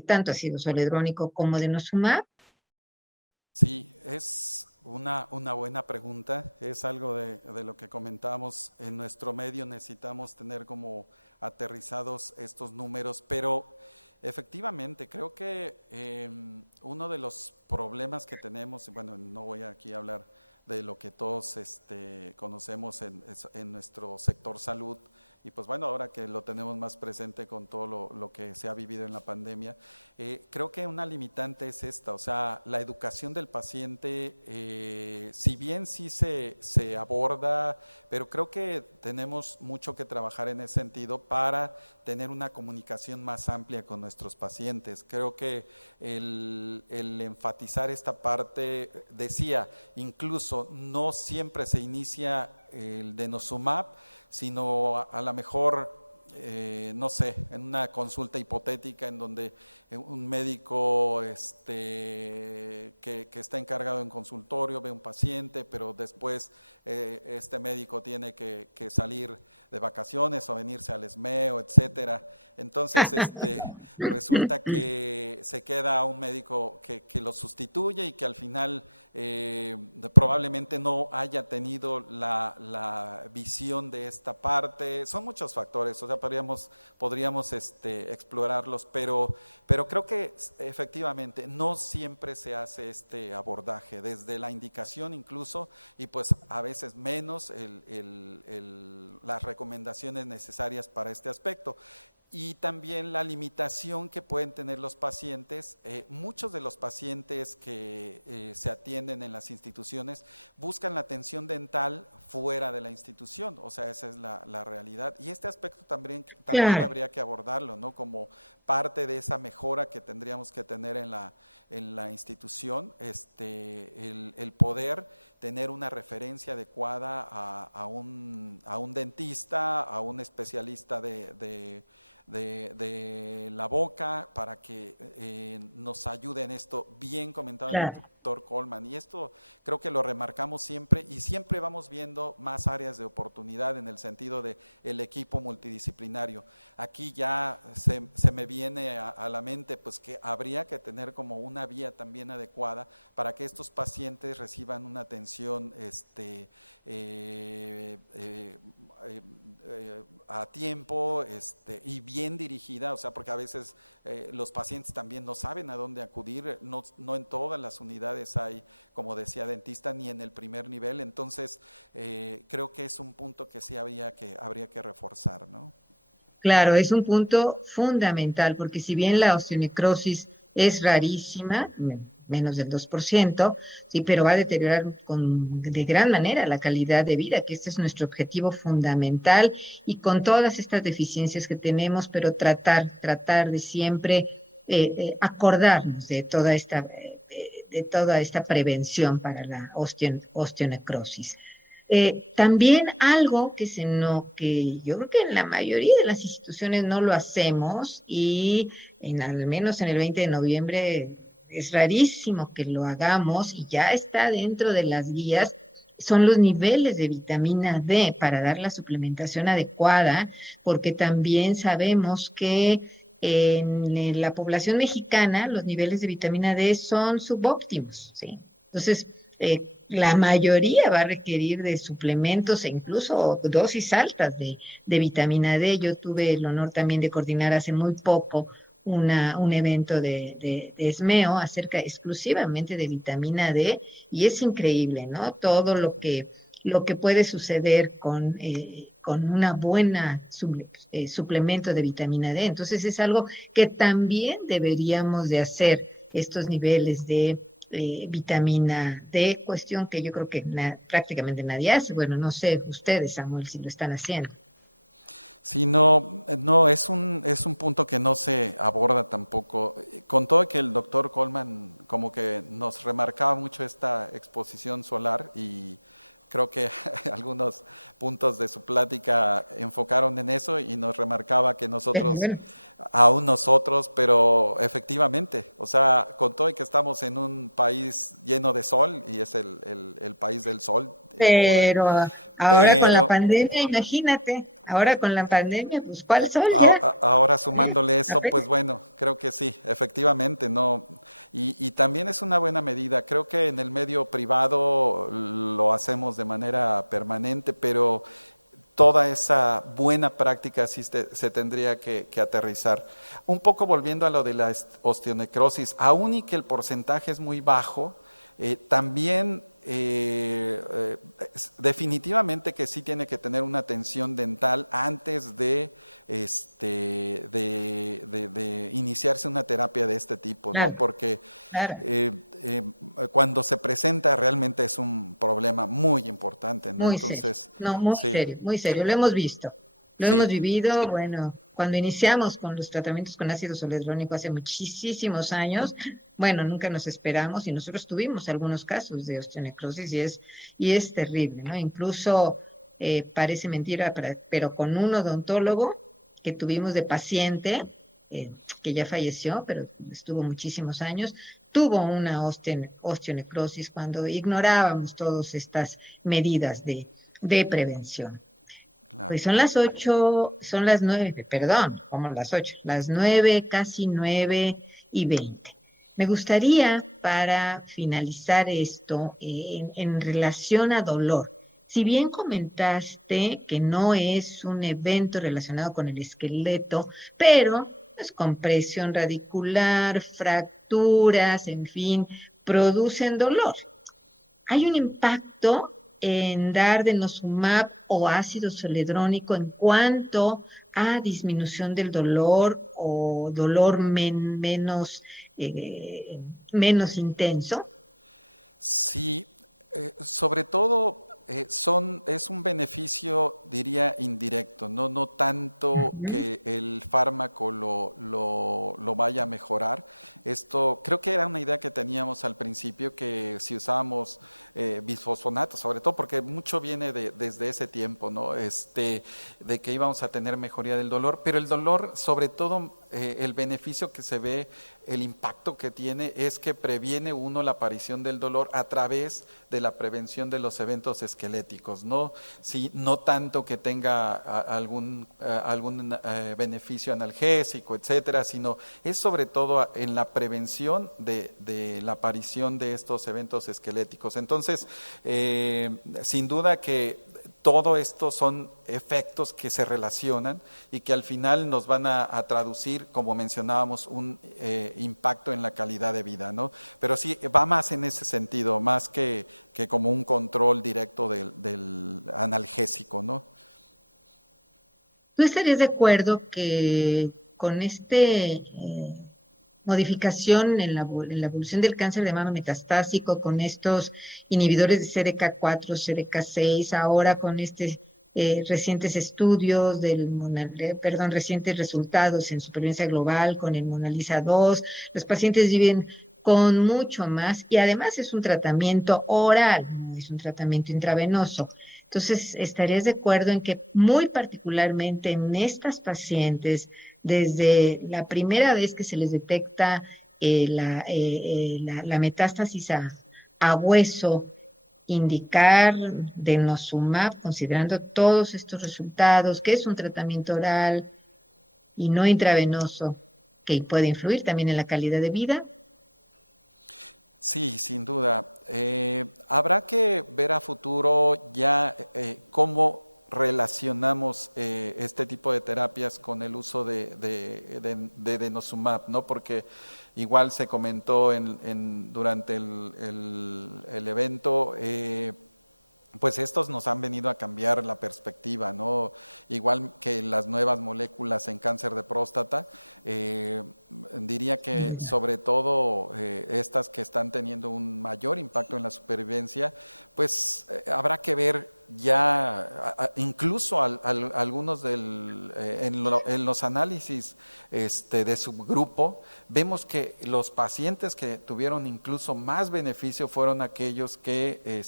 tanto ácido zoledrónico como de denosumab. Sí, es una buena pregunta. Es algo de lo que comentábamos en nuestro medio. Necesitamos tener como aterrizados estos números, pero efectivamente creo que uno de los problemas que tenemos, y bueno, no voy aquí a hablar de lo que todos conocemos en nuestro sector salud, y pues bueno, ahora que lo tenemos más presente con todo lo que se ha vivido en la pandemia, creo que una limitante es esta, o sea, la educación del paciente, si bien sí se aborda, pero creo que tenemos mucho que trabajar en ese sentido para tener una comunicación más amplia con nuestros pacientes. Creo que el enfatizar esta parte, decía, incluso no siempre se inicia el denosumab, sino a lo mejor, no sé, en una consulta hipotética en donde un médico que está encargado en consultorio ve un paciente, pero después este médico tiene que salir de vacaciones o venirse al SMEO, etcétera. Entonces, resulta que se queda un médico que lo sustituye y que al final probablemente no haya tenido la visión de esta parte. Son muchos factores, o sea, podríamos explorarlos, pero creo que efectivamente no siempre se hace este abordaje, desde la indicación incluso, y pues a veces menos las recomendaciones necesarias para este aspecto. Y también la limitación que pueden tener los pacientes. Muchos de los pacientes que se atienden en las instituciones buscan la atención dental fuera de la institución, o sea, esa es la realidad. Y este aspecto también Claro. habría que abordarlo, ¿no? Como parte de esa mejora que tendríamos que tener en la institución, el poder tener una referencia adecuada a un dentista, a un especialista de la boca, para que nos ayude en esto. Bien comentado el doctor Coleman, y esto creo que lo remarcamos siempre, y siempre vamos viendo más áreas de oportunidad en el sentido de el equipo multidisciplinario. Aquí ya se me viene a la mente pues que habría que tener como una vía también adecuada para que estos pacientes reciban una atención a tiempo y bien dirigida, o sea, porque a veces los pacientes también no saben a dónde acudir, no en todas las unidades hay, como decía, dentista, ni en el primer nivel. Entonces creo que es un punto que sí habría que reforzar, ¿no? Claro, es un punto fundamental, porque si bien la osteonecrosis es rarísima, menos del 2%, sí, pero va a deteriorar de gran manera la calidad de vida, que este es nuestro objetivo fundamental, y con todas estas deficiencias que tenemos, pero tratar de siempre acordarnos de toda esta prevención para la osteonecrosis. También algo que yo creo que en la mayoría de las instituciones no lo hacemos, y al menos en el 20 de noviembre es rarísimo que lo hagamos, y ya está dentro de las guías, son los niveles de vitamina D para dar la suplementación adecuada, porque también sabemos que en la población mexicana los niveles de vitamina D son subóptimos, ¿sí? Entonces, la mayoría va a requerir de suplementos e incluso dosis altas de vitamina D. Yo tuve el honor también de coordinar hace muy poco un evento de SMEO exclusivamente de vitamina D, y es increíble, ¿no? Todo lo que puede suceder con una buena suplemento de vitamina D. Entonces es algo que también deberíamos de hacer, estos niveles de vitamina D, cuestión que yo creo que prácticamente nadie hace. Bueno, no sé ustedes, Samuel, si lo están haciendo. Sí, no, es un punto que no se aborda tampoco. Con todo que el doctor Coleman como que nos remarcaba mucho esta exposición solar, y creo que algunos puntos de su plática enfocaron en eso, y nos remarcaba que nosotros aún nosotros, pero efectivamente, o sea, con todo y que estamos en un país lleno de sol, y es el país del sol, por ahí, Pero ahora con la pero pandemia, imagínate, ahora con la pandemia, pues ¿cuál sol ya? ahora sumándole eso, pues Apenas. bueno, creo que sí, efectivamente, no, y también es una buena medida. Creo que en el medio privado lo hacemos de manera permanente, pero toda esa buena práctica sí se tendría que aterrizar. Un poco volviendo a lo de la osteonecrosis, aún y que el porcentaje es muy bajo, también definitivamente que sí tiene que tener una atención dental antes de de iniciarse una terapia de este tipo, ¿no? Claro, Porque claro. cuando se presenta realmente es un problema muy importante, ¿no? Muy serio, Entonces, no, sí, muy serio, lo hemos visto, lo sí, hemos vivido, bueno, cuando iniciamos con los tratamientos con ácido soledrónico hace muchísimos años, bueno, nunca nos esperamos y nosotros tuvimos algunos casos de osteonecrosis y es terrible, ¿no? Incluso parece mentira, pero con un odontólogo que tuvimos de paciente, que ya falleció, pero estuvo muchísimos años, tuvo una osteonecrosis cuando ignorábamos todas estas medidas de prevención. claro. Pues son las 8, son las 9, perdón, como las 8, las 9, casi 9:20. Me gustaría, para finalizar esto, en relación a dolor, si bien comentaste que no es un evento relacionado con el esqueleto, pero es compresión radicular, fracturas, en fin, producen dolor. Hay un impacto en dar denosumab o ácido soledrónico en cuanto a disminución del dolor o dolor eh, menos intenso. Sí, sobre todo es un beneficio, diría, indirecto, no tanto Ujú. que el fármaco lo vaya a mejorar. Esto creo que era una idea que teníamos al principio, que si usábamos bisfosfonato, sobre todo porque mucho viene desde ese tiempo, ¿no? De que íbamos a tener mejoría del dolor, pero el dolor, sobre todo el beneficio que se ve, el impacto que tiene es que previene uno la aparición del dolor a través de la prevención de los eventos esqueléticos, ¿no? Sí, no tanto que tenga algún beneficio analgésico, etcétera, sino es sobre todo en la prevención de la aparición de estos eventos esqueléticos. Entonces, sin duda que todo esto son efectos que se relacionan y que al final nos van a traducir, como mencionábamos, un impacto en la calidad de vida, ¿no? Pero sí, va más en ese sentido, más que como un control directo del analgésico, ¿no? ¿Tú estarías de acuerdo que con modificación en la evolución del cáncer de mama metastásico, con estos inhibidores de CDK4, CDK6, ahora con recientes estudios recientes resultados en supervivencia global con el Monalisa 2, los pacientes viven con mucho más y además es un tratamiento oral, no es un tratamiento intravenoso? Entonces, ¿estarías de acuerdo en que muy particularmente en estas pacientes, desde la primera vez que se les detecta la metástasis a hueso, indicar denosumab, considerando todos estos resultados, que es un tratamiento oral y no intravenoso, que puede influir también en la calidad de vida? Sí, sin duda. Habrá que ver a futuro ya cómo relacionamos este tipo de terapias con el uso de denosumab, ¿no? Porque igual se comentó durante el evento, pues estos nos han venido a cambiar la perspectiva, ¿no? Igual que las nuevas moléculas en cáncer de próstata, diría que sobre todo estas que están teniendo un mayor impacto en la supervivencia, pues habrá que ver ya incluso algunos en los análisis de subgrupo, vemos que los pacientes que tuvieron incluso más beneficio fueron aquellos que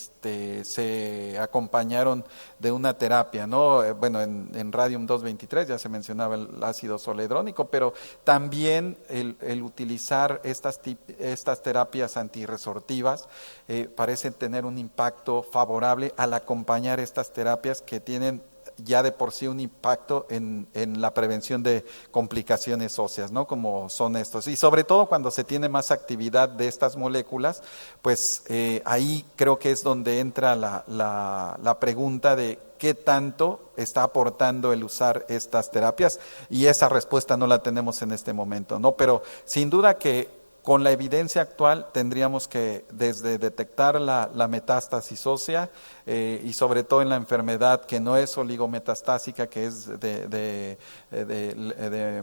se acompañaron de una terapia, ¿no? Bueno, en Radium 223 ya se mencionaba el ácido zoledrónico, pero también el utilizar estas terapias antirresortivas parecen tener un impacto favorable al acompañar estas terapias que tienen ya de por sí un impacto en la prevención de complicaciones óseas, ¿no? Como son estos. Y sobre todo cuando se tiene más actividad de estas moléculas, pues ahí creo que es donde entra la pregunta de qué tanto está aportando el usar estas terapias, y esa respuesta no la tenemos en este momento, ¿no? Pero sin duda que con la evidencia actual tendríamos que desde detectar la metástasis ósea y sobre todo en la enfermedad que no es oligometastásica, que es de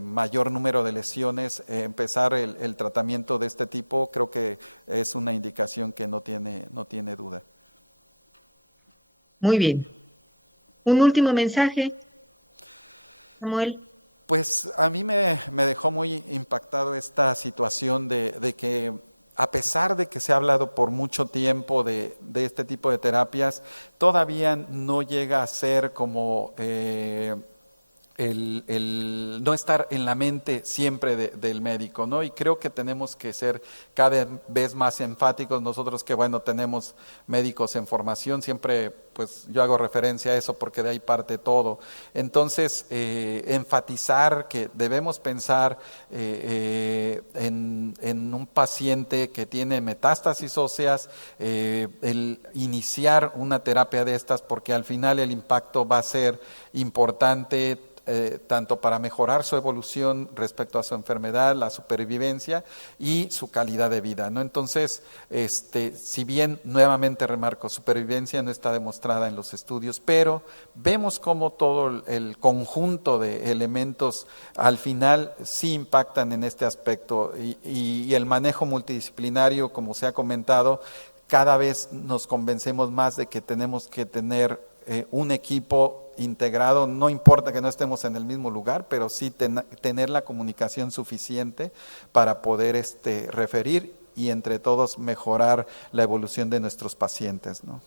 mayor número de lesiones, empezar el tratamiento de este tipo, creo que es una indicación que no tiene duda. Muy bien. Un último mensaje, Samuel. Pues a mí me dejó muy impactado esta situación de que a pesar de que se ha hablado por mucho tiempo de este tipo de terapias, todavía no llega a ser como el no estar en la mente siempre del médico, ¿no? Y creo que tenemos que ser cada vez más enfáticos nosotros que, bueno, tenemos médicos en formación, siempre pues yo hago referencia a eso porque de ahí parte todo. Entonces, enfatizar que debemos pensar en un paciente que tiene metástasis óseas, el iniciar una terapia de estas, porque al final el impacto va a ser importante, tanto para mejorar su evolución respecto a su enfermedad, la supervivencia y su calidad de vida, ¿no? Entonces, si bien nuevamente remarco, supervivencia no está demostrada en los estudios, pero vemos cómo todo el conjunto de elementos al final sí impactan en este aspecto y el manejo multidisciplinario, como se ha comentado, cada vez nos convencemos más de que tenemos que tener un equipo integrado, no importa que no estemos en el mismo lugar, pero sí tener la comunicación suficiente para poder referir y entre todos mejorar la evolución de nuestros pacientes, ¿no?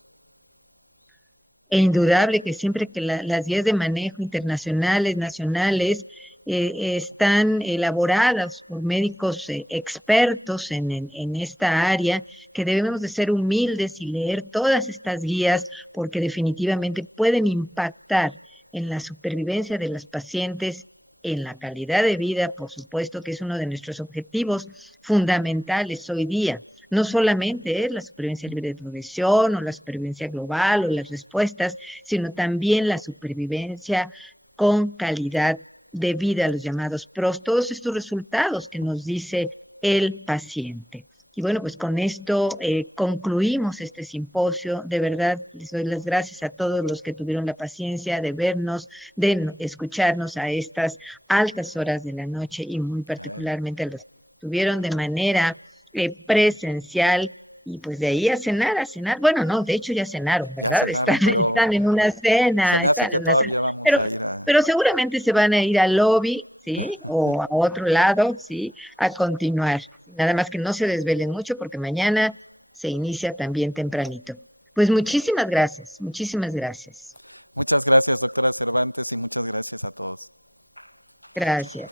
E indudable que siempre que las guías de manejo internacionales, nacionales, están elaboradas por médicos expertos en esta área, que debemos de ser humildes y leer todas estas guías porque definitivamente pueden impactar en la supervivencia de los pacientes, en la calidad de vida, por supuesto que es uno de nuestros objetivos fundamentales hoy día. No solamente es la supervivencia libre de progresión o la supervivencia global o las respuestas, sino también la supervivencia con calidad de vida, los llamados PROS, todos estos resultados que nos dice el paciente. Y bueno, pues con esto concluimos este simposio. De verdad, les doy las gracias a todos los que tuvieron la paciencia de vernos, de escucharnos a estas altas horas de la noche y muy particularmente a los que tuvieron de manera presencial. Y pues de ahí a cenar. Bueno, no, de hecho ya cenaron, ¿verdad? Ya cenaron, están en una cena. Se me hace que todavía vamos a ir a... Pero seguramente se van a ir al lobby, ¿sí? O a otro lado, ¿sí? A continuar. Nada más que no se desvelen mucho porque mañana se inicia también tempranito. Pues muchísimas gracias, muchísimas gracias. Muchas gracias, doctora Cervantes, y muchas gracias a todos. Gracias.